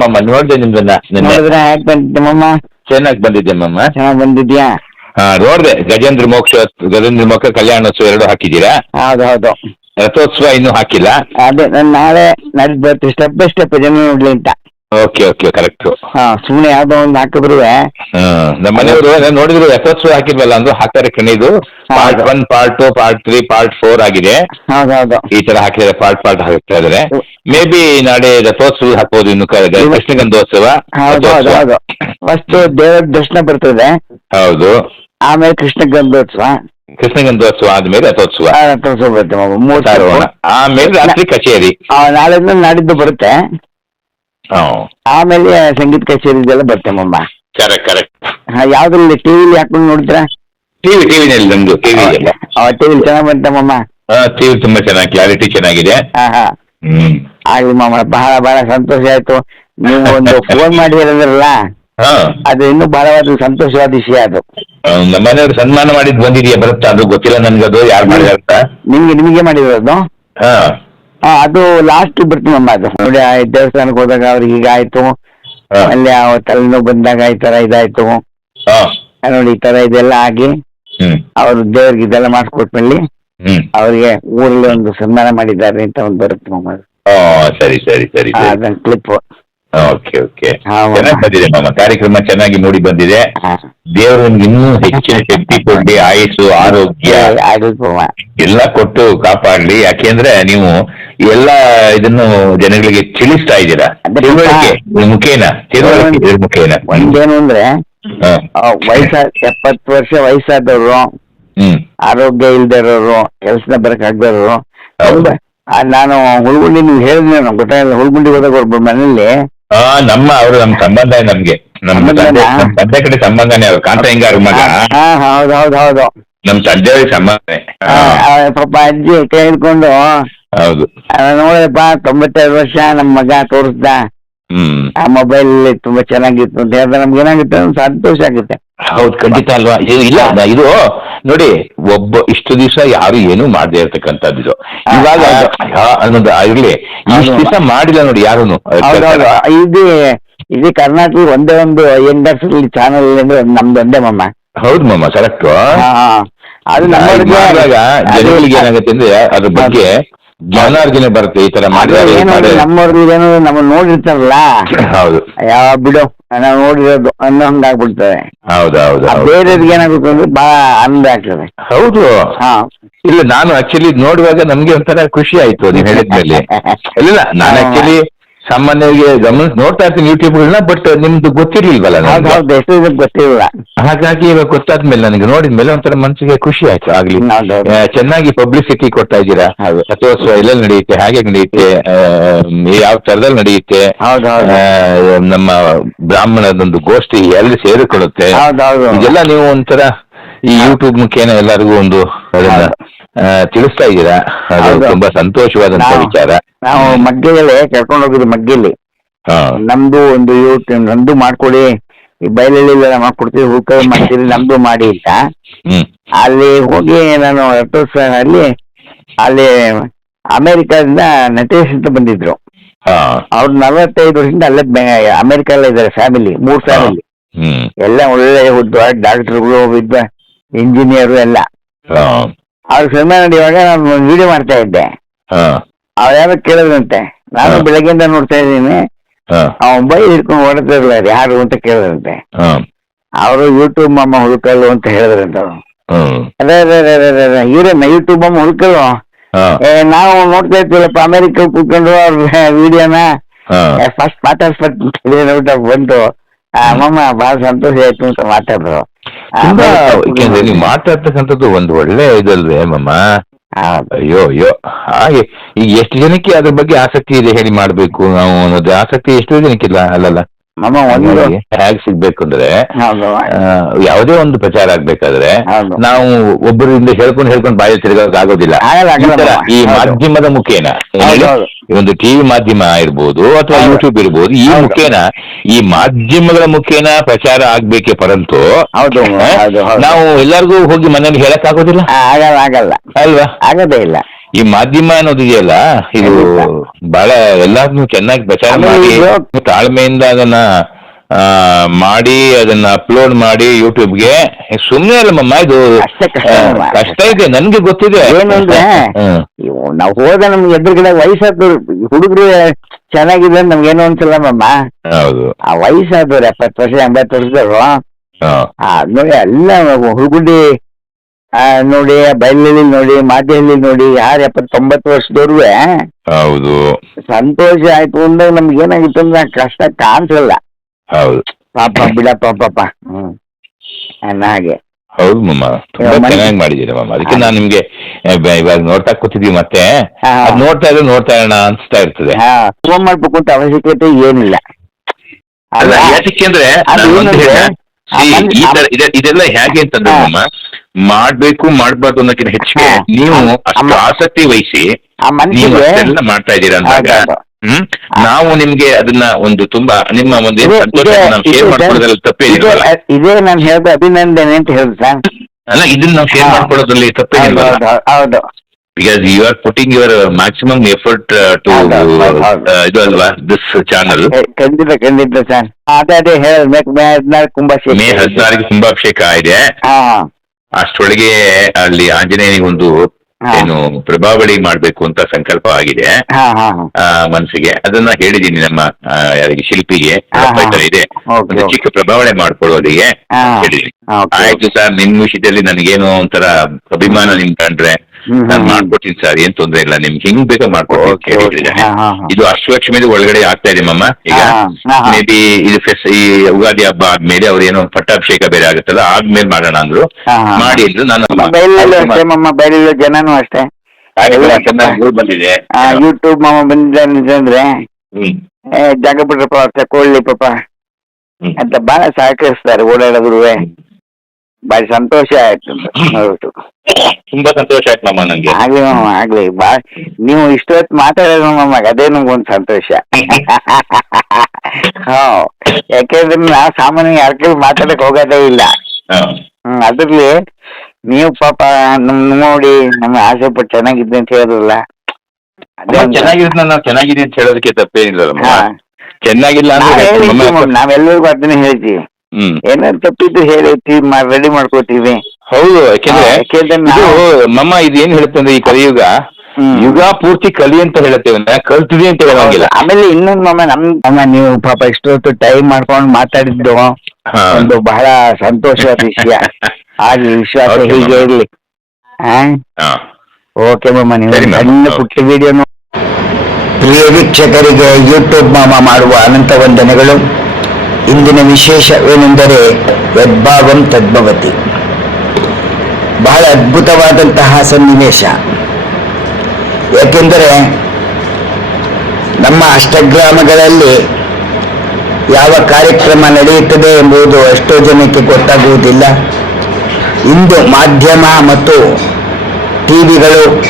ಮಮ್ಮ ನೋಡ್ದೆ ನಿಮ್ದನ್ನ ನಿನ್ನೆ ನೋಡಿದ್ರೆ ಹ್ಯಾಕ್ ಬಂದಿದ್ದೆ ಮಮ್ಮ? ಚೆನ್ನಾಗಿ ಬಂದಿದ್ದೆ ಮಮ್ಮ. ಚೆನ್ನಾಗ್ ಬಂದಿದ್ಯಾ? ನೋಡ್ದೆ ಗಜೇಂದ್ರ ಮೋಕ್ಷ ಕಲ್ಯಾಣೋತ್ಸವ ಎರಡು ಹಾಕಿದ್ದೀರಾ? ಹೌದು. ರಥೋತ್ಸವ ಇನ್ನೂ ಹಾಕಿಲ್ಲ. ಅದೇ ನಾನು ನಾಳೆ ನಡೆದ್ ಬರ್ತೀವಿ, ಸ್ಟೆಪ್ ಬೈ ಸ್ಟೆಪ್ ಜನ ನೋಡ್ಲಿ ಅಂತ. Okay correct. ಸುಮ್ನೆ ಯಾವ್ದೋ ಒಂದು ಹಾಕಿದ್ರು ನಮ್ಮ ಮನೆಯವರು ನೋಡಿದ್ರು ರಥೋತ್ಸವ ಹಾಕಿದ್ವಲ್ಲ ಅಂದ್ರು ಹಾಕ್ತಾರೆ ಕಣಿದು. ಪಾರ್ಟ್ 1, ಪಾರ್ಟ್ 2, ಪಾರ್ಟ್ 3, ಪಾರ್ಟ್ 4 ಆಗಿದೆ. ಹೌದು. ಈ ತರ ಹಾಕಿದ್ರೆ ಪಾರ್ಟ್ ಹಾಕ್ತಾ ಇದಾರೆ. ಮೇ ಬಿ ನಾಳೆ ರಥೋತ್ಸವ ಹಾಕೋದು ಇನ್ನು ಕೃಷ್ಣಗಂಧೋತ್ಸವ. ಹೌದು. ಫಸ್ಟ್ ದೇವರ ದರ್ಶನ ಬರ್ತದೆ. ಹೌದು. ಆಮೇಲೆ ಕೃಷ್ಣಗಂಧೋತ್ಸವ ಆದ್ಮೇಲೆ ರಥೋತ್ಸವ ಬರುತ್ತೆ. ಆಮೇಲೆ ರಾತ್ರಿ ಕಚೇರಿ. ನಾಳೆ ನಾಡಿದ್ದು ಬರುತ್ತೆ. ಆಮೇಲೆ ಸಂಗೀತ ಕಚೇರಿ ಇದೆಲ್ಲ ಬರುತ್ತೆ ಮಮ್ಮ. ಕರೆಕ್ಟ್. ಯಾವ್ದ್ರಲ್ಲಿ ಟಿವಿಲಿ ಹಾಕೊಂಡು ನೋಡಿದ್ರ? ಟಿವಿನಲ್ಲಿ ನಮ್ದು ಟಿವಿ ಚೆನ್ನಾಗ್ ಬಂತಮ್ಮ. ಟಿವಿ ತುಂಬಾ ಚೆನ್ನಾಗಿ ಕ್ಲಾರಿಟಿ ಚೆನ್ನಾಗಿದೆ. ಆಗ್ಲಿ ಮಮ್ಮ, ಬಹಳ ಸಂತೋಷ ಆಯ್ತು. ನೀವು ಒಂದು ಫೋನ್ ಮಾಡಿದ್ರಲ್ಲ, ಅದು ಇನ್ನೂ ಬಹಳವಾದ ಸಂತೋಷವಾದ ವಿಷಯ. ಅದು ನಮ್ಮ ಮನೆಯವರು ಸನ್ಮಾನ ಮಾಡಿದ್ ಬಂದಿದೆಯಾ ಬರುತ್ತಾ? ಅದು ಗೊತ್ತಿಲ್ಲ ನನ್ಗದು ಯಾರು ಮಾಡಿದಾರ. ನಿಮಗೆ ಮಾಡಿರೋದು? ಅದು ಲಾಸ್ಟ್ ಬರ್ತೀನಮ್ಮ. ಅದು ನೋಡಿ, ದೇವಸ್ಥಾನಕ್ಕೆ ಹೋದಾಗ ಅವ್ರಿಗೆ ಈಗ ಆಯ್ತು, ಅಲ್ಲಿ ತಲೆನೋವು ಬಂದಾಗ ಈ ತರ ಇದಾಯ್ತು ನೋಡಿ, ಈ ತರ ಇದೆಲ್ಲ ಆಗಿ ಅವ್ರು ದೇವ್ರಿಗೆ ಇದೆಲ್ಲ ಮಾಡಿಸ್ಕೊಟ್ಮೇಲೆ ಅವ್ರಿಗೆ ಊರಲ್ಲಿ ಒಂದು ಸನ್ಮಾನ ಮಾಡಿದ್ದಾರೆ ಅಂತ ಒಂದು ಬರುತ್ತೆ ಮಮ್ಮ. ಸರಿ ಅದನ್ನ ಕ್ಲಿಪ್. ಓಕೆ ಚೆನ್ನಾಗಿ ಬಂದಿದೆ ಮಾಮ, ಕಾರ್ಯಕ್ರಮ ಚೆನ್ನಾಗಿ ಮೂಡಿ ಬಂದಿದೆ. ದೇವರು ಇನ್ನೂ ಹೆಚ್ಚಿನ ಶಕ್ತಿ ಕೊಡ್ಲಿ, ಆಯುಸ್ಸು ಆರೋಗ್ಯ ಎಲ್ಲ ಕೊಟ್ಟು ಕಾಪಾಡ್ಲಿ. ಯಾಕೆಂದ್ರೆ ನೀವು ಎಲ್ಲ ಇದನ್ನು ಜನಗಳಿಗೆ ತಿಳಿಸ್ತಾ ಇದ್ದೀರಾ ತಿಳುವಳಿಕೆ ಮುಖೇನ. ಒಂದೇನು ಅಂದ್ರೆ 70 ವರ್ಷ ವಯಸ್ಸಾದವರು, ಆರೋಗ್ಯ ಇಲ್ದಿರೋರು, ಕೆಲಸದ ಬರಕಾಗ್ದವರು. ನಾನು ಹುಳ್ಗುಂಡಿ, ನೀವು ಹೇಳಿದ್ರೆ ಗೊತ್ತಾಗಿಲ್ಲ, ಹುಳ್ಗುಂಡಿ ಹೋದಾಗ ಒಬ್ಬ ಮನೇಲಿ ನಮ್ಮ ಸಂಬಂಧ ನಮ್ಗೆ ನಮ್ಮ ತಂದೆ ಕಡೆ ಸಂಬಂಧನೇ. ಅವ್ರು ಕಾಂತ ಹಿಂಗಾರ ಮಗ. ಹೌದು. ನಮ್ ತಂದೆಯವ್ರಿಗೆ ಸಂಬಂಧ. ಪಾಪ ಅಜ್ಜಿ ಕೈ ಹಿಡ್ಕೊಂಡು ಹೌದು ನೋಡಪ್ಪ 92 ವರ್ಷ ನಮ್ಮ ಮಗ ತೋರಿಸ್ದ, ಆ ಮೊಬೈಲ್ ತುಂಬಾ ಚೆನ್ನಾಗಿತ್ತು ಅಂತ ಹೇಳಿದ್ರೆ ನಮ್ಗೆ ಏನಾಗುತ್ತೆ, ಸಂತೋಷ ಆಗುತ್ತೆ. ಹೌದು, ಖಂಡಿತ ಅಲ್ವಾ? ಇಲ್ಲ, ಇದು ನೋಡಿ, ಒಬ್ಬ ಇಷ್ಟು ದಿವಸ ಯಾರು ಏನು ಮಾಡದೇ ಇರ್ತಕ್ಕಂಥದ್ದು ಇದು. ಇವಾಗ ಅನ್ನೋದು ಇರ್ಲಿ, ಇಷ್ಟು ದಿವಸ ಮಾಡಿಲ್ಲ ನೋಡಿ ಯಾರು. ಇದು ಕರ್ನಾಟಕ ಒಂದೇ ಒಂದು ಯಂಗರ್ಸ್ ಚಾನಲ್ ಅಂದ್ರೆ ನಮ್ದು ಒಂದೇ ಮಮ್ಮ. ಹೌದು ಮಮ್ಮ, ಕರೆಕ್ಟ್. ಅದು ಜನಗಳಿಗೆ ಏನಾಗುತ್ತೆ ಅಂದ್ರೆ ಅದ್ರ ಬಗ್ಗೆ ಜ್ಞಾನಾರ್ಜನೆ ಬರುತ್ತೆ. ಈ ತರ ನಮ್ಮವ್ರಿಗೆ ನಮ್ಮ ನೋಡಿರ್ತಾರಲ್ಲ, ಹೌದು ಯಾವ ಬಿಡು ನಾವು ನೋಡಿರೋದು ಅನ್ನೋ ಹಂಗಾಗ್ಬಿಡ್ತದೆ. ಹೌದೌದು. ಬೇರೆಯವ್ರಿಗೆ ಏನಾಗುತ್ತೆ ಅಂದ್ರೆ ಬಹಳ ಆನಂದ ಆಗ್ತದೆ. ಹೌದು. ಇಲ್ಲ, ನಾನು ಆಕ್ಚುಲಿ ನೋಡುವಾಗ ನಮ್ಗೆ ಒಂಥರ ಖುಷಿ ಆಯ್ತು ನೀವು ಹೇಳಿದ್ಮೇಲೆ. ಇಲ್ಲ, ನಾನು ಆಕ್ಚುಲಿ ಸಾಮಾನ್ಯವಾಗಿ ನೋಡ್ತಾ ಇರ್ತೀನಿ ಯೂಟ್ಯೂಬ್ಗಳನ್ನ, ಬಟ್ ನಿಮ್ದು ಗೊತ್ತಿರ್ಲಿಲ್ವಲ್ಲ, ಗೊತ್ತಿರಲಿಲ್ಲ. ಹಾಗಾಗಿ ಇವಾಗ ಗೊತ್ತಾದ್ಮೇಲೆ ನನಗೆ ನೋಡಿದ್ಮೇಲೆ ಒಂಥರ ಮನಸ್ಸಿಗೆ ಖುಷಿ ಆಯ್ತು. ಆಗ್ಲಿ, ಚೆನ್ನಾಗಿ ಪಬ್ಲಿಸಿಟಿ ಕೊಡ್ತಾ ಇದ್ದೀರಾ. ರಥೋತ್ಸವ ಎಲ್ಲ ನಡೆಯುತ್ತೆ, ಹಾಗೆ ನಡೆಯುತ್ತೆ, ಯಾವ ತರದಲ್ಲಿ ನಡೆಯುತ್ತೆ, ನಮ್ಮ ಬ್ರಾಹ್ಮಣದೊಂದು ಗೋಷ್ಠಿ ಎಲ್ಲಿ ಸೇರಿಕೊಳ್ಳುತ್ತೆ, ಇದೆಲ್ಲ ನೀವು ಒಂಥರ ಈ ಯೂಟ್ಯೂಬ್ ಮುಖೇನ ಎಲ್ಲರಿಗೂ ಒಂದು ಅದನ್ನ ತಿಳಿಸ್ತಾ ಇದ್ದೀರಾ. ಅದು ತುಂಬಾ ಸಂತೋಷವಾದಂತ ವಿಚಾರ. ನಾವು ಮಗ್ಗೆಗಳೇ ಕರ್ಕೊಂಡು ಹೋಗಿದ್ದು, ಮಗ್ಗೆಲಿ ನಮ್ದು ಒಂದು ಯೂಟ್ಯೂಬ್ ನಂದು ಮಾಡ್ಕೊಡಿ, ಈ ಬಯಲಲ್ಲಿ ಮಾಡ್ಕೊಡ್ತೀವಿ, ಹೂಕಲ್ ಮಾಡ್ತೀವಿ, ನಮ್ದು ಮಾಡಿ ಅಂತ. ಅಲ್ಲಿ ಹೋಗಿ ನಾನು ರಥೋತ್ಸವದಲ್ಲಿ ಅಲ್ಲಿ ಅಮೆರಿಕದಿಂದ ನಟೇಶ್ ಅಂತ ಬಂದಿದ್ರು. ಅವ್ರು 45 ವರ್ಷದಿಂದ ಅಲ್ಲೇ ಅಮೆರಿಕಲ್ಲೇ ಇದ್ದಾರೆ. ಫ್ಯಾಮಿಲಿ 3 ಫ್ಯಾಮಿಲಿ ಎಲ್ಲ ಒಳ್ಳೆ ಡಾಕ್ಟರ್ಗಳು, ಇಂಜಿನಿಯರು ಎಲ್ಲ. ಅವ್ರ ಸನ್ಮಾನ ನಡೆಯುವಾಗ ನಾನು ವಿಡಿಯೋ ಮಾಡ್ತಾ ಇದ್ದೆ. ಅವ್ರು ಯಾರು ಕೇಳಿದ್ರಂತೆ, ನಾನು ಬೆಳಗ್ಗೆಯಿಂದ ನೋಡ್ತಾ ಇದ್ದೀನಿ, ಮೊಬೈಲ್ ಹಿಡ್ಕೊಂಡು ಓಡ್ತಿರ್ಲ ಯಾರು ಅಂತ ಕೇಳಿದ್ರಂತೆ. ಅವರು ಯೂಟ್ಯೂಬ್ ಅಮ್ಮ ಹುಡುಕಲ್ಲು ಅಂತ ಹೇಳಿದ್ರಂತ. ಅದೇ ಇವ್ರೇನ ಯೂಟ್ಯೂಬ್ ಅಮ್ಮ ಹುಡುಕಲ್ಲು? ನಾವು ನೋಡ್ತಾ ಇರ್ತೀವಲ್ಲಪ್ಪ ಅಮೆರಿಕ ಕೂತ್ಕೊಂಡು ಅವ್ರ ವಿಡಿಯೋನ ಫಸ್ಟ್ ಮಾತಾಡ್ಸ್ಬಿಟ್ಟು ಬಂದು ಅಮ್ಮಮ್ಮ ಬಹಳ ಸಂತೋಷ ಆಯ್ತು ಅಂತ ಮಾತಾಡಿದ್ರು. ನೀವು ಮಾತಾಡ್ತಕ್ಕಂಥದ್ದು ಒಂದು ಒಳ್ಳೆ ಇದಲ್ವೇ ಮಮ್ಮ? ಅಯ್ಯೋ ಹಾಗೆ ಈಗ ಎಷ್ಟು ಜನಕ್ಕೆ ಅದ್ರ ಬಗ್ಗೆ ಆಸಕ್ತಿ ಇದೆ ಹೇಳಿ ಮಾಡ್ಬೇಕು ನಾವು ಅನ್ನೋದು ಆಸಕ್ತಿ ಎಷ್ಟು ಜನಕ್ಕಿಲ್ಲ ಅಲ್ಲಲ್ಲ ಹೇಗೆ ಸಿಗ್ಬೇಕು ಅಂದ್ರೆ, ಯಾವುದೇ ಒಂದು ಪ್ರಚಾರ ಆಗ್ಬೇಕಾದ್ರೆ ನಾವು ಒಬ್ಬರಿಂದ ಹೇಳ್ಕೊಂಡು ಬಾಯ ತಿರುಗೋಕ್ ಆಗೋದಿಲ್ಲ. ಈ ಮಾಧ್ಯಮದ ಮುಖೇನ, ಒಂದು ಟಿವಿ ಮಾಧ್ಯಮ ಇರ್ಬೋದು ಅಥವಾ ಯೂಟ್ಯೂಬ್ ಇರ್ಬೋದು, ಈ ಮುಖೇನ ಈ ಮಾಧ್ಯಮಗಳ ಮುಖೇನ ಪ್ರಚಾರ ಆಗ್ಬೇಕೆ ಪರಂತು ನಾವು ಎಲ್ಲರಿಗೂ ಹೋಗಿ ಮನೇಲಿ ಹೇಳಕ್ ಆಗೋದಿಲ್ಲ. ಆಗಲ್ಲ ಅಲ್ವಾ? ಆಗೋದೇ ಇಲ್ಲ. ಈ ಮಾಧ್ಯಮ ಅನ್ನೋದು ಇದೆಯಲ್ಲ, ಇದು ಬಹಳ ಎಲ್ಲಾದ್ನೂ ಚೆನ್ನಾಗಿ ಪ್ರಚಾರ ಆಮೇಲೆ ಮಾಡಿ ಇದು- ತಾಳ್ಮೆಯಿಂದ ಅದನ್ನ ಮಾಡಿ ಅದನ್ನ ಅಪ್ಲೋಡ್ ಮಾಡಿ ಯೂಟ್ಯೂಬ್ಗೆ. ಸುಮ್ಮನೆ ಅಲ್ಲಮ್ಮ ಇದು ಅಷ್ಟೇ ಕಷ್ಟ ಅಲ್ವಾ? ಕಷ್ಟ ಇದೆ, ನನ್ಗೆ ಗೊತ್ತಿದೆ. ಏನು ಅಂದ್ರೆ ಹ್ಮ್. ನಾವು ಹೋದ ನಮ್ಗೆ ಎದುರುಗಡೆ ವಯಸ್ಸಾದವ್ರು ಹುಡುಗರು ಚೆನ್ನಾಗಿದೆ ಅಂತ ನಮ್ಗೇನು ಅನ್ಸಲ್ಲಮ್ಮ. ಹೌದು. ಆ ವಯಸ್ಸಾದವ್ರು 70 ವರ್ಷ 80 ವರ್ಷದವ್ರು ಹಾ. ನೋಡಿ ಎಲ್ಲ ಹುಡುಗುಡಿ ನೋಡಿ, ಬಯಲಲ್ಲಿ ನೋಡಿ, ಮಾದೆಹಳ್ಳಿ ನೋಡಿ, ಯಾರು 70-90 ವರ್ಷದವ್ರು ಹೌದು. ಸಂತೋಷ ಆಯ್ತು ಅಂದಾಗ ನಮ್ಗೆ ಏನಾಗಿತ್ತು ಅಂದ್ರೆ ಕಷ್ಟ ಕಾಣಿಸಲ್ಲ. ಹೌದು. ಪಾಪ ಬಿಡಪ್ಪ ಪಾಪ. ಹಾಗೆ ಹೌದು ಮಮ್ಮ, ತುಂಬಾ ಮನೆ- ಚೆನ್ನಾಗಿ ಮಾಡಿದ್ದೀರಿ ಮಮ್ಮ. ಅದಕ್ಕೆ ನಾನು ನಿಮ್ಗೆ ಇವಾಗ ನೋಡ್ತಾ ಕೂತಿದ್ವಿ, ಮತ್ತೆ ಹಾ. ಅದ್ ನೋಡ್ತಾ ಇರೋಣ ಅನ್ಸ್ತಾ ಇರ್ತದೆ. ಫೋನ್ ಮಾಡ್ಬೇಕು ಅಂತ ಅವಶ್ಯಕತೆ ಏನಿಲ್ಲ. ಅಲ್ಲ, ಅಲ್ವಾ? ಯಾಕೆಂದ್ರೆ ಅದು ನಾನು ಒಂದು ಏನಂದ್ರೆ, ಹೇಳ, ಈ ತರ ಇದೆಲ್ಲ ಹೇಗೆ ಅಂತಂದ್ರೆ ಹಾ. ಮಮ್ಮ, ಮಾಡ್ಬೇಕು ಮಾಡ್ಬಾರ್ದು ಅನ್ನೋಕ್ಕಿಂತ ಹೆಚ್ಚಿಗೆ ಹಾ. ನೀವು ಅಷ್ಟು ಅಮ್ಮ. ಆಸಕ್ತಿ ವಹಿಸಿ ಆ ನೀವು ಮನಸ್ಸಿಗೆ ಅಷ್ಟೆಲ್ಲ ಮಾಡ್ತಾ ಇದ್ದೀರಾ ಅಂದಾಗ ಹೌದು. ನಾವು ನಿಮ್ಗೆ ಅದನ್ನ ಒಂದು ತುಂಬಾ ನಿಮ್ಮ ಒಂದು ಇದೆ- ಸಂತೋಷ ಇದೆ- ನಾವು ಇದೆ ಶೇರ್ ಸರ್. ಮಾಡ್ಕೊಳ್ಳೋದ್ರಲ್ಲಿ ತಪ್ಪೇನಿಲ್ವಲ್ಲ? ಇದೇ ನಾನು ಹೇಳ್ದೆ ಅಭಿನಂದನೆ ಅಂತ ಹೇಳುದು ಸರ್. ಅಲ್ಲ, ಇದನ್ನ ನಾವು ಶೇರ್ ಹಾ. ಮಾಡ್ಕೊಳ್ಳೋದ್ರಲ್ಲಿ ಹೌದು ತಪ್ಪೇನಿಲ್ವಲ್ಲ? ಹೌದು ಹೌದು because you are putting your maximum effort to ಹೌದು. ಇದು ಅಲ್ವಾ, ದಿಸ್ ಚಾನಲ್. ಖಂಡಿತ ಸರ್. ಅದೇ ಹೇಳೋದು ಮೇ 14 ಕುಂಭಾಭಿಷೇಕ. ಮೇ 14 ಕುಂಭಾಭಿಷೇಕ ಇದೆ. ಹಾ ಅಷ್ಟೊಳಗೆ ಅಲ್ಲಿ ಆಂಜನೇಯನಿಗೆ ಒಂದು ಹಾ. ಏನು ಪ್ರಭಾವಳಿ ಮಾಡ್ಬೇಕು ಅಂತ ಸಂಕಲ್ಪ ಆಗಿದೆ ಹಾ ಹಾ ಹಾ ಮನಸ್ಸಿಗೆ. ಅದನ್ನ ಹೇಳಿದೀನಿ ನಮ್ಮ ಯಾರಿಗೆ ಶಿಲ್ಪಿಗೆ, ಹಾ, ಹಾ. ಈ ತರ ಇದೆ, ಓಕೆ, ಒಂದು ಓಕೆ. ಚಿಕ್ಕ ಪ್ರಭಾವಳಿ ಮಾಡ್ಕೊಳ್ಳೋದಿಗೆ ಹಾ. ಹೇಳಿದೀನಿ. ಓಕೆ. ಆಯ್ತು ಸರ್, ನಿಮ್ ವಿಷಯದಲ್ಲಿ ನನಗೇನೋ ಒಂಥರ ಅಭಿಮಾನ ನಿಮ್ ಕಂಡ್ರೆ ನಾನು ಮಾಡ್ಕೊಡ್ತೀನಿ ಸರ್, ಏನ್ ತೊಂದ್ರೆ ಇಲ್ಲ, ನಿಮ್ಗೆ ಹೆಂಗ್ ಬೇಕೋ ಮಾಡ್ಕೊಡ್ತೀನಿ ಅಂತ ಓಕೆ, ಓಕೆ. ಹೇಳಿದ್ದೇನೆ. ಹಾ, ಹಾ, ಹಾ. ಇದು ಅಷ್ಟಲಕ್ಷ್ಮಿದು ಒಳಗಡೆ ಆಗ್ತಾ ಇದೆ ಮಮ್ಮ. ಈಗ ಹಾ, ಹಾ, ಹಾ. ಮೇ ಬಿ ಇದು ಈ ಯುಗಾದಿ ಹಬ್ಬ ಆದ್ಮೇಲೆ ಅವ್ರು ಏನೋ ಪಟ್ಟಾಭಿಷೇಕ ಬೇರೆ ಆಗುತ್ತಲ್ಲ, ಆದ್ಮೇಲೆ ಮಾಡೋಣ ಅಂದ್ರು. ಹಾ, ಹಾ. ಮಾಡಿ ಅಂದ್ರು. ನಾನು ಬಯಲಲ್ಲೂ ಅಷ್ಟೇ ಮಮ್ಮ, ಬಯಲಲ್ಲೂ ಜನನೂ ಅಷ್ಟೇ. ಚೆನ್ನಾಗಿ ಬಂದಿದೆ. ಯೂಟ್ಯೂಬ್ ಮಾಮ ಬಂದಿದ್ದಾನೆ ಅಂದ್ರೆ ಹ್ಮ್. ಜಾಗ ಬಿಡ್ರಪ್ಪ ತಕೊಳ್ಳಿ ಪಾಪ ಹ್ಮ್. ಅಂತ ಬಹಳ ಸಹಕರಿಸ್ತಾರೆ ಓಡಾಡೋದ್ರು. ಬಾರಿ ಸಂತೋಷ ಆಯ್ತು. ಹೌದು, ತುಂಬಾ ಸಂತೋಷ ಆಯ್ತು ಮಾಮ ನಂಗೆ. ಆಗ್ಲಿ ಮಾಮ ಆಗ್ಲಿ. ನೀವು ಇಷ್ಟೊತ್ತು ಮಾತಾಡೋದು ಮಾಮ, ಅದೇ ನಮ್ಗೊಂದು ಸಂತೋಷ. ಹಾ, ಯಾಕೆಂದ್ರೆ ನಾವು ಸಾಮಾನ್ಯ ಯಾರ ಕೈ ಮಾತಾಡಕ್ ಹೋಗೋದೇ ಇಲ್ಲ. ಹಾ. ಅದ್ರಲ್ಲಿ ನೀವು ಪಾಪ ನಮ್ ನೋಡಿ ನಮ್ಮ ಆಸೆ ಪಟ್ಟು ಚೆನ್ನಾಗಿದೆ ಅಂತ ಹೇಳಿದ್ರಲ್ಲ, ಅದೇ ಒಂದು- ಚೆನ್ನಾಗಿರೋದ್ನ ನಾವು ಚೆನ್ನಾಗಿದೆ ಅಂತ ಹೇಳೋದಕ್ಕೆ ತಪ್ಪೇನಿಲ್ಲ. ಹಾ. ಚೆನ್ನಾಗಿಲ್ಲ ಅಂದ್ರೆ ನಾವೆಲ್ಲರಿಗೂ ಅದನ್ನೇ ಹೇಳ್ತೀವಿ. ಹ್ಮ್. ಏನಾದ್ರು ತಪ್ಪಿದ್ದು ಹೇಳ್ತೀವಿ, ರೆಡಿ ಮಾಡ್ಕೋತೀವಿ. ಹೌದು, ಯಾಕೆಂದ್ರೆ ಯಾಕೆಂದ್ರೆ ಇದು ನಾವು- ಮಮ್ಮ ಇದು ಏನ್ ಹೇಳುತ್ತೆ ಅಂದ್ರೆ, ಈ ಕಲಿಯುಗ ಯುಗ ಪೂರ್ತಿ ಕಲಿ ಅಂತ ಹೇಳುತ್ತೇವೆ, ಕಲ್ತಿದೆ ಅಂತ ಹೇಳೋಂಗಿಲ್ಲ. ಆಮೇಲೆ ಇನ್ನೊಂದು ಮಾಮ ನೀವು ಪಾಪ ಇಷ್ಟೊತ್ತು ಟೈಮ್ ಮಾಡ್ಕೊಂಡು ಮಾತಾಡಿದ್ದು ಹಾ. ಒಂದು ಬಹಳ ಸಂತೋಷವಾದ ವಿಷಯ. ಹಾಗೆ ವಿಶ್ವಾಸ Okay, ಹೀಗೆ ಮಾಮ. ಇರ್ಲಿ. ಹಾ. ಓಕೆ ಮಾಮ, ನೀವು ಸರಿ, ಮಾಮ. ಸಣ್ಣ ಪುಟ್ಟ ವಿಡಿಯೋ. ಪ್ರಿಯ ವೀಕ್ಷಕರಿಗೆ ಯೂಟ್ಯೂಬ್ ಮಾಮ ಮಾಡುವ ಅನಂತ ವಂದನೆಗಳು. ಇಂದಿನ ವಿಶೇಷವೇನೆಂದರೆ ಯದ್ಭಾವಂ ತದ್ಭವತಿ. ಬಹಳ ಅದ್ಭುತವಾದಂತಹ ಸನ್ನಿವೇಶ. ಏಕೆಂದರೆ ನಮ್ಮ ಅಷ್ಟಗ್ರಾಮಗಳಲ್ಲಿ ಯಾವ ಕಾರ್ಯಕ್ರಮ ನಡೆಯುತ್ತದೆ ಎಂಬುದು ಎಷ್ಟೋ ಜನಕ್ಕೆ ಗೊತ್ತಾಗುವುದಿಲ್ಲ. ಇಂದು ಮಾಧ್ಯಮ ಮತ್ತು ಟಿವಿಗಳು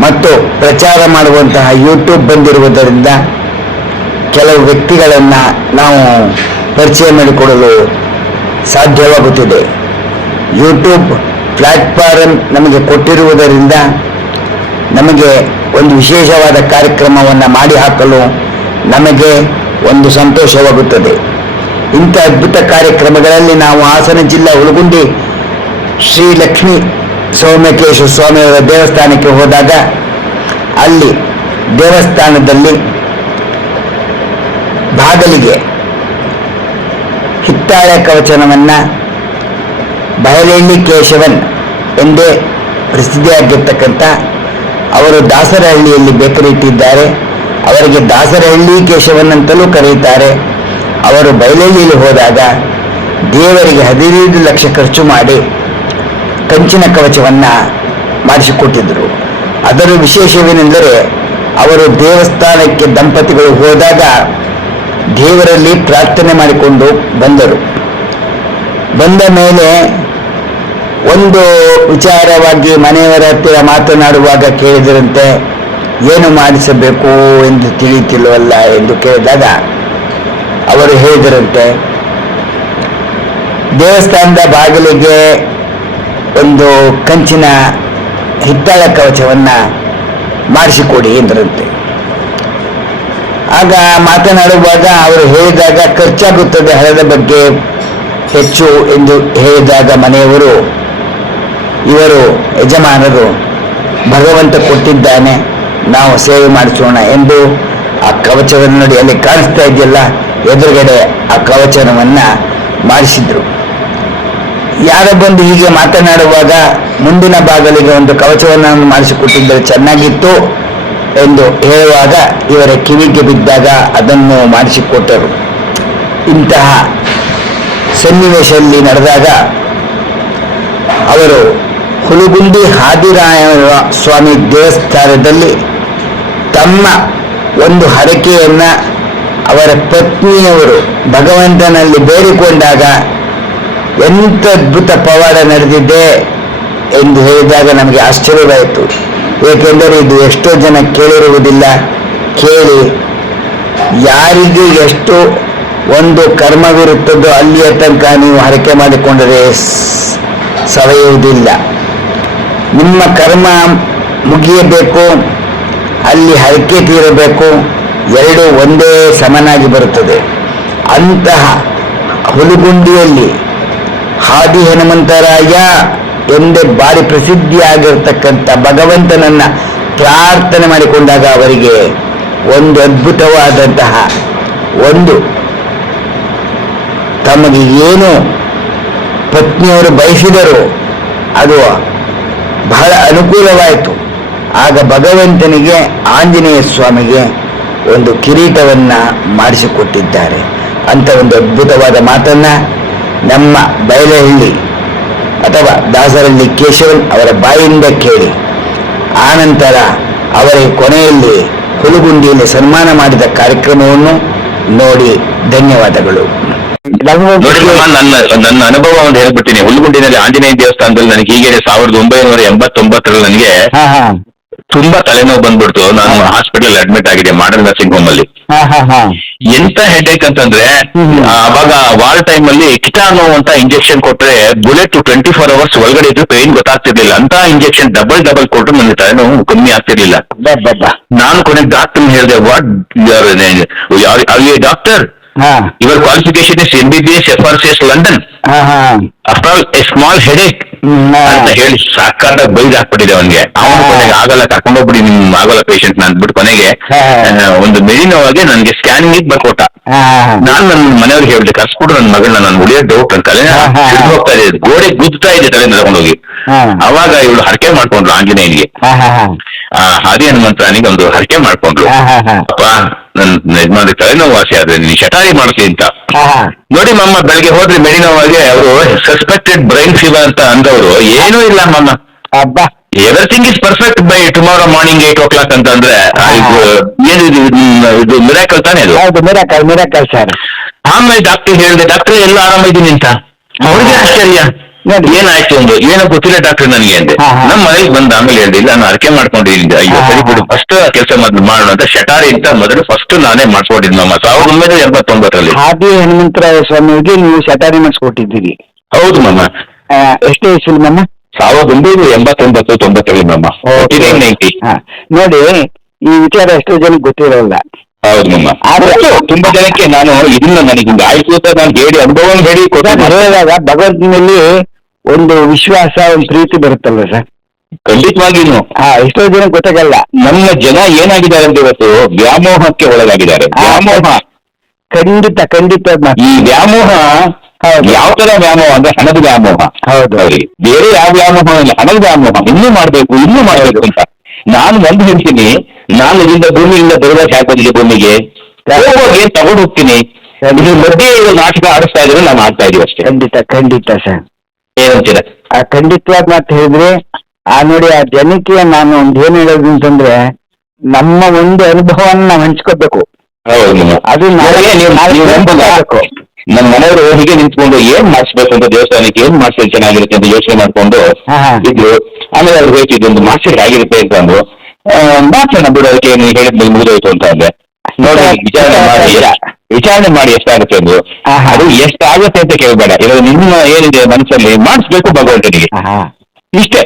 ಮತ್ತು ಪ್ರಚಾರ ಮಾಡುವಂತಹ ಯೂಟ್ಯೂಬ್ ಬಂದಿರುವುದರಿಂದ ಕೆಲವು ವ್ಯಕ್ತಿಗಳನ್ನು ನಾವು ಪರಿಚಯ ಮಾಡಿಕೊಡಲು ಸಾಧ್ಯವಾಗುತ್ತಿದೆ. ಯೂಟ್ಯೂಬ್ ಪ್ಲಾಟ್ಫಾರ್ಮ್ ನಮಗೆ ಕೊಟ್ಟಿರುವುದರಿಂದ ನಮಗೆ ಒಂದು ವಿಶೇಷವಾದ ಕಾರ್ಯಕ್ರಮವನ್ನು ಮಾಡಿ ಹಾಕಲು ನಮಗೆ ಒಂದು ಸಂತೋಷವಾಗುತ್ತದೆ. ಇಂಥ ಅದ್ಭುತ ಕಾರ್ಯಕ್ರಮಗಳಲ್ಲಿ ನಾವು ಹಾಸನ ಜಿಲ್ಲಾ ಹುಳಗುಂದಿ ಶ್ರೀ ಲಕ್ಷ್ಮೀ ಸೌಮ್ಯಕೇಶ್ವರ ಸ್ವಾಮಿಯವರ ದೇವಸ್ಥಾನಕ್ಕೆ ಹೋದಾಗ ಅಲ್ಲಿ ದೇವಸ್ಥಾನದಲ್ಲಿ ಬಾಗಿಲಿಗೆ ಹಿತ್ತಾಳೆ ಕವಚನವನ್ನು ಬಯಲಹಳ್ಳಿ ಕೇಶವನ್ ಎಂದೇ ಪ್ರಸಿದ್ಧಿಯಾಗಿರ್ತಕ್ಕಂಥ ಅವರು ದಾಸರಹಳ್ಳಿಯಲ್ಲಿ ಬೇಕರಿ ಇಟ್ಟಿದ್ದಾರೆ. ಅವರಿಗೆ ದಾಸರಹಳ್ಳಿ ಕೇಶವನ್ ಅಂತಲೂ ಕರೆಯುತ್ತಾರೆ. ಅವರು ಬಯಲಹಳ್ಳಿಯಲ್ಲಿ ಹೋದಾಗ ದೇವರಿಗೆ 15 ಲಕ್ಷ ಖರ್ಚು ಮಾಡಿ ಕಂಚಿನ ಕವಚವನ್ನು ಮಾಡಿಸಿಕೊಟ್ಟಿದ್ದರು. ಅದರ ವಿಶೇಷವೇನೆಂದರೆ, ಅವರು ದೇವಸ್ಥಾನಕ್ಕೆ ದಂಪತಿಗಳು ಹೋದಾಗ ದೇವರಲ್ಲಿ ಪ್ರಾರ್ಥನೆ ಮಾಡಿಕೊಂಡು ಬಂದರು. ಬಂದ ಮೇಲೆ ಒಂದು ವಿಚಾರವಾಗಿ ಮನೆಯವರ ಹತ್ತಿರ ಮಾತನಾಡುವಾಗ ಕೇಳಿದರಂತೆ, ಏನು ಮಾಡಿಸಬೇಕು ಎಂದು ತಿಳಿಯುತ್ತಿಲ್ಲವಲ್ಲ ಎಂದು ಕೇಳಿದಾಗ ಅವರು ಹೇಳಿದರಂತೆ, ದೇವಸ್ಥಾನದ ಬಾಗಿಲಿಗೆ ಒಂದು ಕಂಚಿನ ಹಿತ್ತಾಳ ಕವಚವನ್ನ ಮಾಡಿಸಿಕೊಡಿ ಎಂದರಂತೆ. ಆಗ ಮಾತನಾಡುವಾಗ ಅವರು ಹೇಳಿದಾಗ ಖರ್ಚಾಗುತ್ತದೆ ಹಣದ ಬಗ್ಗೆ ಹೆಚ್ಚು ಎಂದು ಹೇಳಿದಾಗ ಮನೆಯವರು ಇವರು ಯಜಮಾನರು ಭಗವಂತ ಕೊಟ್ಟಿದ್ದಾನೆ ನಾವು ಸೇವೆ ಮಾಡಿಸೋಣ ಎಂದು ಆ ಕವಚವನ್ನು ನೋಡಿ ಅಲ್ಲಿ ಕಾಣಿಸ್ತಾ ಇದೆಯಲ್ಲ ಎದುರುಗಡೆ ಆ ಕವಚವನ್ನ ಮಾಡಿಸಿದ್ರು. ಯಾರ ಬಂದು ಹೀಗೆ ಮಾತನಾಡುವಾಗ ಮುಂದಿನ ಬಾಗಿಲಿಗೆ ಒಂದು ಕವಚವನ್ನು ಮಾಡಿಸಿಕೊಟ್ಟಿದ್ದರೆ ಚೆನ್ನಾಗಿತ್ತು ಎಂದು ಹೇಳುವಾಗ ಇವರ ಕಿವಿಗೆ ಬಿದ್ದಾಗ ಅದನ್ನು ಮಾಡಿಸಿಕೊಟ್ಟರು. ಇಂತಹ ಸನ್ನಿವೇಶದಲ್ಲಿ ನಡೆದಾಗ ಅವರು ಹುಲಗುಂಡಿ ಹಾದಿರಾಯ ಸ್ವಾಮಿ ದೇವಸ್ಥಾನದಲ್ಲಿ ತಮ್ಮ ಒಂದು ಹರಕೆಯನ್ನ ಅವರ ಪತ್ನಿಯವರು ಭಗವಂತನಲ್ಲಿ ಬೇಡಿಕೊಂಡಾಗ ಎಂಥ ಅದ್ಭುತ ಪವಾಡ ನಡೆದಿದೆ ಎಂದು ಹೇಳಿದಾಗ ನಮಗೆ ಆಶ್ಚರ್ಯವಾಯಿತು. ಏಕೆಂದರೆ ಇದು ಎಷ್ಟೋ ಜನ ಕೇಳಿರುವುದಿಲ್ಲ. ಕೇಳಿ ಯಾರಿಗೆ ಎಷ್ಟು ಒಂದು ಕರ್ಮವಿರುತ್ತದೋ ಅಲ್ಲಿಯ ತನಕ ನೀವು ಹರಕೆ ಮಾಡಿಕೊಂಡರೆ ಸವೆಯುವುದಿಲ್ಲ. ನಿಮ್ಮ ಕರ್ಮ ಮುಗಿಯಬೇಕು, ಅಲ್ಲಿ ಹರಕೆ ತೀರಬೇಕು, ಎರಡು ಒಂದೇ ಸಮನಾಗಿ ಬರುತ್ತದೆ. ಅಂತಹ ಹುಲಗುಂಡಿಯಲ್ಲಿ ಹಾದಿ ಹನುಮಂತರಾಯ ಎಂದೇ ಭಾರಿ ಪ್ರಸಿದ್ಧಿಯಾಗಿರ್ತಕ್ಕಂಥ ಭಗವಂತನನ್ನ ಪ್ರಾರ್ಥನೆ ಮಾಡಿಕೊಂಡಾಗ ಅವರಿಗೆ ಒಂದು ಅದ್ಭುತವಾದಂತಹ ಒಂದು ತಮಗೆ ಏನು ಪತ್ನಿಯವರು ಬಯಸಿದರು ಅದು ಬಹಳ ಅನುಕೂಲವಾಯಿತು. ಆಗ ಭಗವಂತನಿಗೆ ಆಂಜನೇಯ ಸ್ವಾಮಿಗೆ ಒಂದು ಕಿರೀಟವನ್ನ ಮಾಡಿಸಿಕೊಟ್ಟಿದ್ದಾರೆ ಅಂತ ಒಂದು ಅದ್ಭುತವಾದ ಮಾತನ್ನ ನಮ್ಮ ಬಯಲಹಳ್ಳಿ ಅಥವಾ ದಾಸರಳ್ಳಿ ಕೇಶವನ್ ಅವರ ಬಾಯಿಂದ ಕೇಳಿ ಆನಂತರ ಅವರಿಗೆ ಕೊನೆಯಲ್ಲಿ ಹುಲಗುಂಡಿಯಲ್ಲಿ ಸನ್ಮಾನ ಮಾಡಿದ ಕಾರ್ಯಕ್ರಮವನ್ನು ನೋಡಿ ಧನ್ಯವಾದಗಳು. ನನ್ನ ಅನುಭವ ಒಂದು ಹೇಳ್ಬಿಡ್ತೀನಿ. ಹುಲಗುಂಡಿನಲ್ಲಿ ಆಂಜನೇಯ ದೇವಸ್ಥಾನದಲ್ಲಿ ನನಗೆ ಹೀಗೆ 1989 ನನಗೆ ತುಂಬಾ ತಲೆನೋವು ಬಂದ್ಬಿಡ್ತು. ನಾನು ಹಾಸ್ಪಿಟಲ್ ಅಡ್ಮಿಟ್ ಆಗಿದೆ ಮಾಡರ್ನ್ ನರ್ಸಿಂಗ್ ಹೋಮ್ ಅಲ್ಲಿ. ಎಂತ ಹೆಡ್ಏಕ್ ಅಂತಂದ್ರೆ ಅವಾಗ ವಾರ್ ಟೈಮ್ ಅಲ್ಲಿ ಕಿಟಾನೋ ಅಂತ ಇಂಜೆಕ್ಷನ್ ಕೊಟ್ರೆ ಬುಲೆಟ್ 24 hours ಒಳಗಡೆ ಇದ್ದು ಪೇನ್ ಗೊತ್ತಾಗ್ತಿರ್ಲಿಲ್ಲ. ಅಂತ ಇಂಜೆಕ್ಷನ್ ಡಬಲ್ ಕೊಟ್ಟರು ನನಗೆ ತಲೆನೋವು ಕಮ್ಮಿ ಆಗ್ತಿರ್ಲಿಲ್ಲ. ನಾನು ಕೊನೆಗೆ ಡಾಕ್ಟರ್ ಹೇಳಿದೆ, what doctor your qualification is MBBS FRCS London, after all A small headache ಅಂತ ಹೇಳಿ ಸಾಕಾದಾಗ ಬೈದ್ ಹಾಕ್ಬಿಟ್ಟಿದೆ ಅವನಿಗೆ. ಅವನು ಕೊನೆಗೆ ಆಗಲ್ಲ, ಕರ್ಕೊಂಡೋಗ್ಬಿಡಿ, ನಿಮ್ ಆಗಲ್ಲ ಪೇಷಂಟ್ ನ ಅಂದ್ಬಿಟ್ಟು ಕೊನೆಗೆ ಒಂದು ಮೆಡಿನೋವಾಗೆ ನನಗೆ ಸ್ಕ್ಯಾನಿಂಗ್ ಬರ್ಕೊಟ್ಟ. ನಾನು ನನ್ನ ಮನೆಯವ್ರಿಗೆ ಹೇಳಿದೆ, ಕರ್ಸ್ಬಿಟ್ಟು ನನ್ನ ಮಗಳನ್ನ ನಾನು ಉಳಿಯೋ ಡೌಟ್ ಅಂತ ತಲೆ ಹೋಗ್ತಾ ಇದೆ, ಗೋಡೆ ಗುದ್ತಾ ಇದೆ ತಲೆ ತಗೊಂಡೋಗಿ. ಅವಾಗ ಇವಳು ಹರಕೆ ಮಾಡ್ಕೊಂಡ್ರು ಆಂಜನೇಯನಿಗೆ, ಹಾದಿ ಹನುಮಂತನಿಗೆ ಒಂದು ಹರಕೆ ಮಾಡ್ಕೊಂಡ್ರು. ಅಪ್ಪ ನನ್ನ ಯಜಮಾನ್ರಿಗೆ ತಲೆನೋವು ವಾಸಿ ಆದ್ರೆ ನೀನ್ ಶಟಾರಿ ಮಾಡ್ತೀನಿ ಅಂತ. ನೋಡಿ ಮಮ್ಮ ಬೆಳಗ್ಗೆ ಹೋದ್ರೆ ಮೆಡಿನೋವಾಗೆ ಅವರು ಸಸ್ಪೆಕ್ಟೆಡ್ ಬ್ರೈನ್ ಫೀವರ್ ಅಂತ ಅಂದವರು ಏನೂ ಇಲ್ಲ ಮಮ್ಮ, everything is perfect by tomorrow morning 8 o'clock ಅಂತ ಅಂದ್ರೆ ಇದು ಮಿರಾಕಲ್ ತಾನೇ ಅದು? Miracle sir. ಆಮೇಲೆ ಡಾಕ್ಟರ್ ಹೇಳಿದೆ, ಡಾಕ್ಟರ್ ಎಲ್ಲ ಆರಾಮಿದ್ದೀನಿ ಅಂತ. ಅವ್ರಿಗೆ ಆಶ್ಚರ್ಯ, ಏನಾಯ್ತು ಒಂದು ಏನೋ ಗೊತ್ತಿಲ್ಲ ಡಾಕ್ಟರ್ ನನಗೆ ಅಂದೆ. ನಮ್ಮ ಮನೆಗೆ ಬಂದ ಆಮೇಲೆ ಹೇಳಿದೆ, ಇಲ್ಲ ನಾನು ಅರಕೆ ಮಾಡ್ಕೊಂಡಿದ್ದೀನಿ. ಅಯ್ಯೋ ಸರಿ ಬಿಡು, ಫಸ್ಟ್ ಕೆಲಸ ಮಾಡೋಣ ಅಂತ ಶಟಾರಿ ಅಂತ ಮೊದಲು ಫಸ್ಟ್ ನಾನೇ ಮಾಡ್ಸ್ಕೊಂಡಿದ್ದು ನಮ್ಮ 1989 ಹಾದಿ ಹನುಮಂತರಾಯ ಸ್ವಾಮಿಗೆ ನೀವು ಶಟಾರಿ ಮಾಡಿಸ್ಕೊಟ್ಟಿದ್ದೀರಿ? ಹೌದು ಮಮ್ಮ. ಎಷ್ಟು ವಯಸ್ಸು ಮಮ್ಮ? 1989-90 ಮಮ್ಮ. ನೋಡಿ, ಈ ವಿಚಾರ ಎಷ್ಟೋ ಜನಕ್ಕೆ ಗೊತ್ತಿರೋಲ್ಲ. ಹೌದು ಮಮ್ಮ. ತುಂಬಾ ಜನಕ್ಕೆ ನಾನು ಇದನ್ನ ನನಗೆ ಆಯ್ತು ಅಂತ ನಾನು ಹೇಳಿ ಅನುಭವ ಹೇಳಿ ಹೇಳಿದಾಗ ಭಗವಂತನಲ್ಲಿ ಒಂದು ವಿಶ್ವಾಸ, ಒಂದು ಪ್ರೀತಿ ಬರುತ್ತಲ್ವ ಸರ್? ಖಂಡಿತವಾಗಿನು. ಎಷ್ಟೋ ಜನ ಗೊತ್ತಾಗಲ್ಲ. ನಮ್ಮ ಜನ ಏನಾಗಿದ್ದಾರೆ ಅಂತ ಇವತ್ತು ವ್ಯಾಮೋಹಕ್ಕೆ ಒಳಗಾಗಿದ್ದಾರೆ. ವ್ಯಾಮೋಹ ಖಂಡಿತ. ಈ ವ್ಯಾಮೋಹ ಯಾವ ತರ ವ್ಯಾಮೋಹ ಅಂದ್ರೆ ಹಣದ ವ್ಯಾಮೋಹ. ಹೌದು, ಅವ್ರಿಗೆ ಬೇರೆ ಯಾವ ವ್ಯಾಮೋಹ ಇಲ್ಲ, ಹಣದ ವ್ಯಾಮೋಹ. ಇನ್ನೂ ಮಾಡ್ಬೇಕು ಅಂತ ನಾನು ಒಂದು ಹೇಳ್ತೀನಿ. ನಾನು ಇಲ್ಲಿಂದ ಭೂಮಿಯಿಂದ ಬರುವಾಗ ಹಾಕೋದಿಲ್ಲ, ಭೂಮಿಗೆ ಹೋಗಿ ತಗೊಂಡು ಹೋಗ್ತೀನಿ. ಇದ್ರ ಮಧ್ಯೆ ನಾಟಕ ಆಡಿಸ್ತಾ ಇದ್ರೆ ನಾವು ಆಡ್ತಾ ಇದೀವಿ ಅಷ್ಟೇ. ಖಂಡಿತ ಸರ್. ಏನಂತೀರ? ಖಂಡಿತವಾದ ಮಾತು ಹೇಳಿದ್ರೆ ನೋಡಿ, ಆ ಜನಕ್ಕೆ ನಾನು ಒಂದು ಏನ್ ಹೇಳೋದು ಅಂತಂದ್ರೆ, ನಮ್ಮ ಒಂದು ಅನುಭವವನ್ನು ನಾವು ಹಂಚ್ಕೋಬೇಕು. ಹೌದು, ಅದು ನಮ್ಮ ಮನೆಯವರು ಹೀಗೆ ನಿಂತ್ಕೊಂಡು ಏನ್ ಮಾಡಿಸ್ಬೇಕು ಅಂತ ದೇವಸ್ಥಾನಕ್ಕೆ ಏನ್ ಮಾಡಿಸಿದ್ರೆ ಚೆನ್ನಾಗಿರುತ್ತೆ ಅಂತ ಯೋಚನೆ ಮಾಡ್ಕೊಂಡು ಇದ್ರು. ಆಮೇಲೆ ಅವ್ರು ಹೇಳ್ತಿದ್ದು ಒಂದು ಮಾಡಿಸಿದ್ರೆ ಆಗಿರುತ್ತೆ ಅಂತ ಅಂದ್ರು. ಮಾತ್ರ ಬಿಡು, ಅದಕ್ಕೆ ನೀವು ಹೇಳಿದ್ಮೇಲೆ ಮುಗಿದೋಯ್ತು ಅಂತ ಅಂದೆ. ನೋಡಿ, ವಿಚಾರಣೆ ಮಾಡಿ ಎಷ್ಟಾಗುತ್ತೆ ಅಂದ್ರು. ಅದು ಎಷ್ಟಾಗುತ್ತೆ ಅಂತ ಕೇಳಬೇಡ, ಇವಾಗ ನಿಮ್ಮ ಏನಿದೆ ಮನಸ್ಸಲ್ಲಿ ಮಾಡಿಸ್ಬೇಕು ಭಗವಂತನಿಗೆ, ಇಷ್ಟೇ.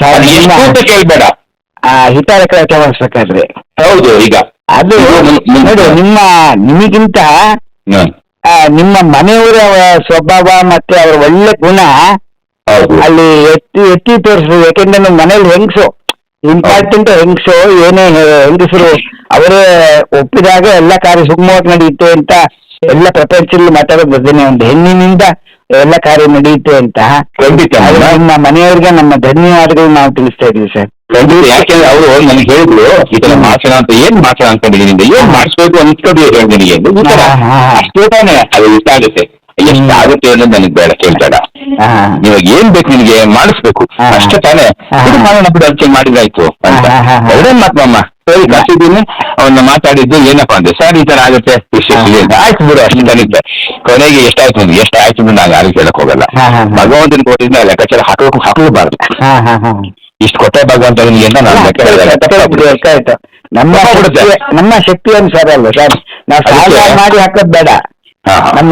ಸರ್, ಅದು ಎಷ್ಟು ಅಂತ ಕೇಳ್ಬೇಡ. ಹಿತಾರಕ ಮಾಡಿಸ್ಬೇಕಾದ್ರೆ ಹೌದು. ಈಗ ಅದು ನೋಡಿ, ನಿಮಗಿಂತ ನಿಮ್ಮ ಮನೆಯವರ ಸ್ವಭಾವ ಮತ್ತೆ ಅವರ ಒಳ್ಳೆ ಗುಣ ಹೌದು. ಅಲ್ಲಿ ಎತ್ತಿ ತೋರಿಸ್ಬೋದು. ಯಾಕೆಂದ್ರೆ ಮನೇಲಿ ಹೆಂಗಸು ಇಂಪಾರ್ಟೆಂಟ್, ಹೆಂಗಸು ಏನೇ ಹೆಂಗಸರು ಅವರೇ ಒಪ್ಪಿದಾಗ ಎಲ್ಲ ಕಾರ್ಯ ಸುಗಮವಾಗಿ ನಡೆಯುತ್ತೆ ಅಂತ ಎಲ್ಲ ಪ್ರಪಂಚದಲ್ಲಿ ಮಾತಾಡೋದು ಬರ್ತೇನೆ. ಒಂದು ಹೆಣ್ಣಿನಿಂದ ಎಲ್ಲ ಕಾರ್ಯ ನಡೆಯುತ್ತೆ ಅಂತ ಖಂಡಿತ ನಿಮ್ಮ ಮನೆಯವರಿಗೆ ನಮ್ಮ ಧನ್ಯವಾದಗಳು ನಾವು ತಿಳಿಸ್ತಾ ಇದೀವಿ ಸರ್. ಖಂಡಿತ. ಯಾಕೆಂದ್ರೆ ಅವರು ನನಗೆ ಹೇಳಿದ್ರು ಈ ತರ ಮಾಡ್ಸೋಣ ಅಂತ. ಏನ್ ಮಾಡ್ಸೋಣ ಅನ್ಕೊಂಡಿದ್ದೀನಿ, ಏನ್ ಮಾಡಿಸ್ಬೇಕು ಅನ್ಕೊಂಡು ನಿನಗೆ ಅಷ್ಟೇ ತಾನೇ ಅದು ಇಷ್ಟ ಆಗುತ್ತೆ. ಎಷ್ಟು ಆಗುತ್ತೆ ಅನ್ನೋದು ನನಗೆ ಬೇಡ, ಕೇಳ್ಬೇಡ. ಇವಾಗ ಏನ್ ಬೇಕು ನಿನಗೆ ಮಾಡಿಸ್ಬೇಕು ಅಷ್ಟೇ ತಾನೇ. ಇದು ಮಾಡೋಣ ಬಿಡು, ಅದಕ್ಕೆ ಮಾಡಿದ್ರಾಯ್ತು ಅಂತ ಒಳ್ಳೆ ಮಾತಮ್ಮ. ಸರಿ, ಕಳ್ಸಿದ್ದೀನಿ. ಅವನ್ನ ಮಾತಾಡಿದ್ದು ಏನಪ್ಪಾ ಅಂದ್ರೆ, ಸರ್ ಈ ತರ ಆಗುತ್ತೆ ಆಯ್ತು ಬಿಡು ಅಷ್ಟು ತಾನಿದ್ದೆ. ಕೊನೆಗೆ ಎಷ್ಟಾಯ್ತು ಅಂದ್ರೆ ಎಷ್ಟಾಯ್ತು ಅಂದ್ರೆ ನಾನು ಯಾರು ಕೇಳಕ್ ಹೋಗಲ್ಲ. ಭಗವಂತನ ಕೊಟ್ಟಿದ್ನ ಲೆಕ್ಕಾಚಾರ ಹಾಕಲೂಬಾರ್ದು. ಇಷ್ಟು ಕೊಟ್ಟೆ ಭಗವಂತ ನಿನಗೆ ಅಂತ ನಾನು ಆಯ್ತು. ನಮ್ಮ ಶಕ್ತಿ ಅನುಸಾರ ಅಲ್ವ ಸರ್, ನಾವು ಸಾಲ ಮಾಡಿ ಹಾಕೋದ್ ಬೇಡ, ನಮ್ಮ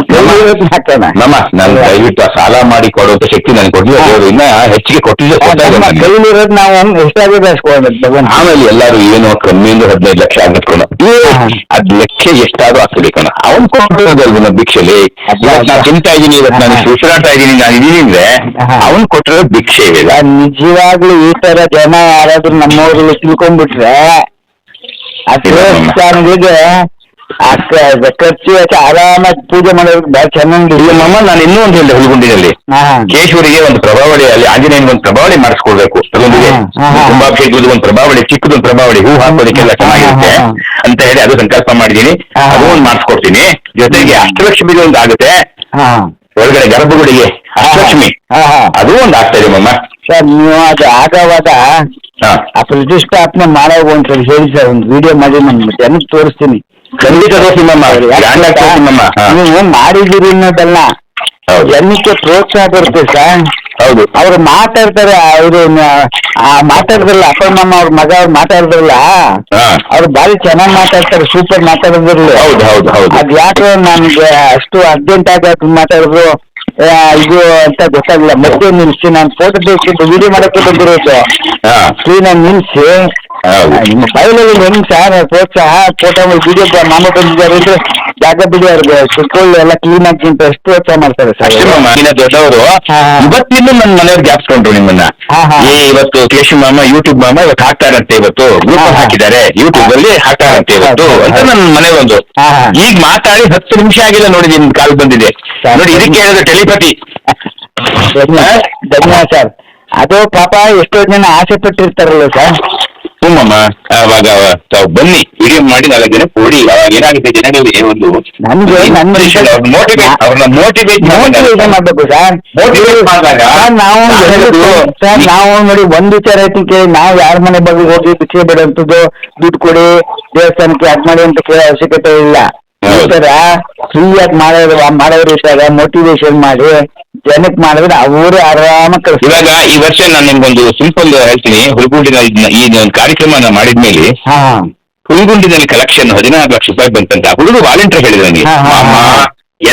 ಹಾಕೋಣ. ನಾನು ದಯವಿಟ್ಟು ಸಾಲ ಮಾಡಿ ಕೊಡುವಂತ ಶಕ್ತಿ ನನಗೆ ಕೊಡ್ಲಿಲ್ಲ ದೇವರು. ಇನ್ನ ಹೆಚ್ಚಿಗೆ ಕೈಲಿರೋದು ನಾವು ಎಷ್ಟಾಗಿದೆ ಅಷ್ಟೊಂದು. ಆಮೇಲೆ ಎಲ್ಲಾರು ಏನೋ ಕಮ್ಮಿಯಿಂದ 15 ಲಕ್ಷ ಆಗತ್ಕೋಣ, ಅದ್ ಲಕ್ಷ ಎಷ್ಟಾದ್ರೂ ಆಗ್ತಬೇಕಣ. ಅವನ್ ಕೊಟ್ಟಿರೋದಲ್ವ ಭಿಕ್ಷೆಲಿ. ನಾನು ತಿಂತಾ ಇದೀನಿ, ಇವತ್ತು ನಾನು ಉಸಿರಾಡ್ತಾ ಇದೀನಿ, ನಾನು ಇದೀನಿ ಅಂದ್ರೆ ಅವನ್ ಕೊಟ್ಟಿರೋ ಭಿಕ್ಷೆ ಇಲ್ಲ. ನಿಜವಾಗ್ಲೂ ಈ ತರ ಜನ ಯಾರಾದ್ರೂ ನಮ್ಮವ್ರಲ್ಲಿ ತಿಳ್ಕೊಂಡ್ಬಿಟ್ರೆ ಆ ದೇವಸ್ಥಾನಗಳಿಗೆ ಖರ್ಚು ಆರಾಮಾಗಿ ಪೂಜೆ ಮಾಡೋದಕ್ಕೆ ಬಹಳ ಚೆನ್ನಾಗಿ. ಮಮ್ಮ, ನಾನು ಇನ್ನೂ ಒಂದು ಹೇಳಿದೆ, ಹುಲ್ಗುಂಡಿನಲ್ಲಿ ಕೇಶವರಿಗೆ ಒಂದು ಪ್ರಭಾವಳಿ, ಅಲ್ಲಿ ಆಂಜನೇಯನಿಗೆ ಒಂದು ಪ್ರಭಾವಳಿ ಮಾಡಿಸ್ಕೊಡ್ಬೇಕು. ಅದೊಂದಿಗೆ ಕುಂಭಾಭಿಷೇಕದ ಒಂದು ಪ್ರಭಾವಳಿ, ಚಿಕ್ಕದೊಂದು ಪ್ರಭಾವಳಿ, ಹೂ ಹಾಕೋದಕ್ಕೆಲ್ಲ ಚೆನ್ನಾಗಿರುತ್ತೆ ಅಂತ ಹೇಳಿ ಅದು ಸಂಕಲ್ಪ ಮಾಡಿದೀನಿ. ಅದು ಒಂದು ಮಾಡಿಸ್ಕೊಡ್ತೀನಿ. ಜೊತೆಗೆ ಅಷ್ಟಲಕ್ಷ್ಮಿಗೆ ಒಂದು ಆಗುತ್ತೆ ಒಳಗಡೆ ಗರ್ಭಗುಡಿಗೆ ಅಷ್ಟಲಕ್ಷ್ಮಿ, ಅದು ಒಂದು ಆಗ್ತಾ ಇದೆ ಮಮ್ಮ. ಸರ್, ನೀವು ಅದು ಆಗವಾಗ ಆ ಪ್ರತಿಷ್ಠಾಪನೆ ಮಾಡೋ ಒಂದ್ಸರಿ ಹೇಳಿ ಸರ್, ಒಂದು ವಿಡಿಯೋ ಮಾಡಿ ನಮ್ಮ ಜನಕ್ಕೆ ತೋರಿಸ್ತೀನಿ. ಖಂಡಿತ ತೋರಿಸಿಮಮ್ಮ. ನೀವು ಮಾಡಿದ್ದೀರಿ ಅನ್ನೋದಲ್ಲ, ಜನಕ್ಕೆ ಪ್ರೋತ್ಸಾಹ ಬರುತ್ತೆ ಸರ್. ಹೌದು, ಅವ್ರು ಮಾತಾಡ್ತಾರೆ. ಅವರು ಮಾತಾಡಿದ್ರಲ್ಲ, ಅಪ್ಪ ನಮ್ಮ ಅವ್ರ ಮಗ ಅವ್ರು ಮಾತಾಡಿದ್ರಲ್ಲ, ಅವ್ರು ಬಾರಿ ಚೆನ್ನಾಗಿ ಮಾತಾಡ್ತಾರೆ, ಸೂಪರ್ ಮಾತಾಡಿದ್ರಲ್ಲ. ಹೌದು ಹೌದು ಹೌದು. ಅದ್ ಯಾಕೆ ನಮ್ಗೆ ಅಷ್ಟು ಅರ್ಜೆಂಟ್ ಆಗಿ ಮಾತಾಡಿದ್ರು ಇದು ಅಂತ ಗೊತ್ತಾಗಿಲ್ಲ. ಮತ್ತೆ ನಿಲ್ಸಿ ನಾನು ಫೋಟೋ ತೆಗೆದು ವಿಡಿಯೋ ಮಾಡಕ್ಕೆ ಬಂದಿರೋದು, ಸ್ಕ್ರೀನ್ ನಿಲ್ಸಿ ನಿಮ್ಮ ಫೈಲಲ್ಲಿ ಹೆಂಗ್ ಸರ್ ಪ್ರೋತ್ಸಾಹ ಫೋಟೋ ವಿಡಿಯೋ ಮಾಮ ಬಂದಿದ್ದಾರೆ ಅಂದ್ರೆ ಜಾಗ ಬಿಡಿ, ಅವ್ರಿಗೆ ಕುತ್ಕೊಳ್ಳಿ ಎಲ್ಲ ಕ್ಲೀನ್ ಆಗಿ ಎಷ್ಟು ಪ್ರೋತ್ಸಾಹ ಮಾಡ್ತಾರೆ ಸರ್. ದೊಡ್ಡವರು ಇವತ್ತಿಂದ ನನ್ನ ಮನೆಯವ್ರು ಗ್ಯಾಪ್ಸ್ಕೊಂಡ್ರು ನಿಮ್ಮನ್ನ. ಇವತ್ತು ಕೇಶವ್ ಮಾಮ ಯೂಟ್ಯೂಬ್ ಮಾಮ ಇವತ್ತು ಹಾಕ್ತಾರಂತೆ, ಇವತ್ತು ಗ್ರೂಪ್ ಹಾಕಿದ್ದಾರೆ ಯೂಟ್ಯೂಬ್ ಅಲ್ಲಿ ಹಾಕ್ತಾರಂತೆ ಇವತ್ತು ಅಂತ ನನ್ನ ಮನೆಯೊಂದು. ಈಗ ಮಾತಾಡಿ 10 ನಿಮಿಷ ಆಗಿಲ್ಲ ನೋಡಿ, ನಿಮ್ ಕಾಲ್ ಬಂದಿದೆ ನೋಡಿ. ಇದಕ್ಕೆ ಹೇಳಿದ್ರೆ ಟೆಲಿಪತಿ. ಧನ್ಯವಾದ ಸರ್. ಅದು ಪಾಪ ಎಷ್ಟೋ ಜನ ಆಸೆ ಪಟ್ಟಿರ್ತಾರಲ್ಲ ಸರ್. ಹ್ಞೂಮ್ಮ, ಅವಾಗ ಬನ್ನಿ ವಿಡಿಯೋ ಮಾಡಿ 4 ಜನ ಕೊಡಿ. ಅವಾಗ ಏನಾಗುತ್ತೆ ಜನಗಳಿಗೆ ಒಂದು ಅವ್ರನ್ನ ಮೋಟಿವೇಟ್ ಮಾಡ್ಬೇಕು ಸರ್. ನಾವು ನೋಡಿ ಒಂದು ವಿಚಾರ ಐತಿ, ನಾವು ಯಾರ ಮನೆ ಬಗ್ಗೆ ಹೋಗಿ ಭಿಕ್ಷೆ ಬಿಡುವಂಥದ್ದು, ದುಡ್ಡು ಕೊಡಿ ದೇವಸ್ಥಾನಕ್ಕೆ ಅದ್ ಮಾಡಿ ಅಂತ ಕೇಳೋ ಅವಶ್ಯಕತೆ ಇಲ್ಲ. ಈ ತರ ಫ್ರೀಯಾಗಿ ಮಾಡೋರು ಇದ್ದಾಗ ಮೋಟಿವೇಶನ್ ಮಾಡಿ ಜನಕ್ಕೆ ಮಾಡಿದ್ರೆ ಅವರು ಆರಾಮಾಗಿ ಕಳಿಸ್ತಾರೆ. ಇವಾಗ ಈ ವರ್ಷ ನಾನು ನಿಮ್ಗೊಂದು ಸಿಂಪಲ್ ಹೇಳ್ತೀನಿ. ಹುಲ್ಗುಂಡಿನ ಈ ಒಂದು ಕಾರ್ಯಕ್ರಮ ಮಾಡಿದ್ಮೇಲೆ ಹುಲ್ಗುಂಡಿನಲ್ಲಿ ಕಲೆಕ್ಷನ್ 16 ಲಕ್ಷ ರೂಪಾಯಿ ಬಂತಂತ ಹುಡುಗ ವಾಲಂಟಿಯರ್ ಹೇಳಿದ ನನಗೆ,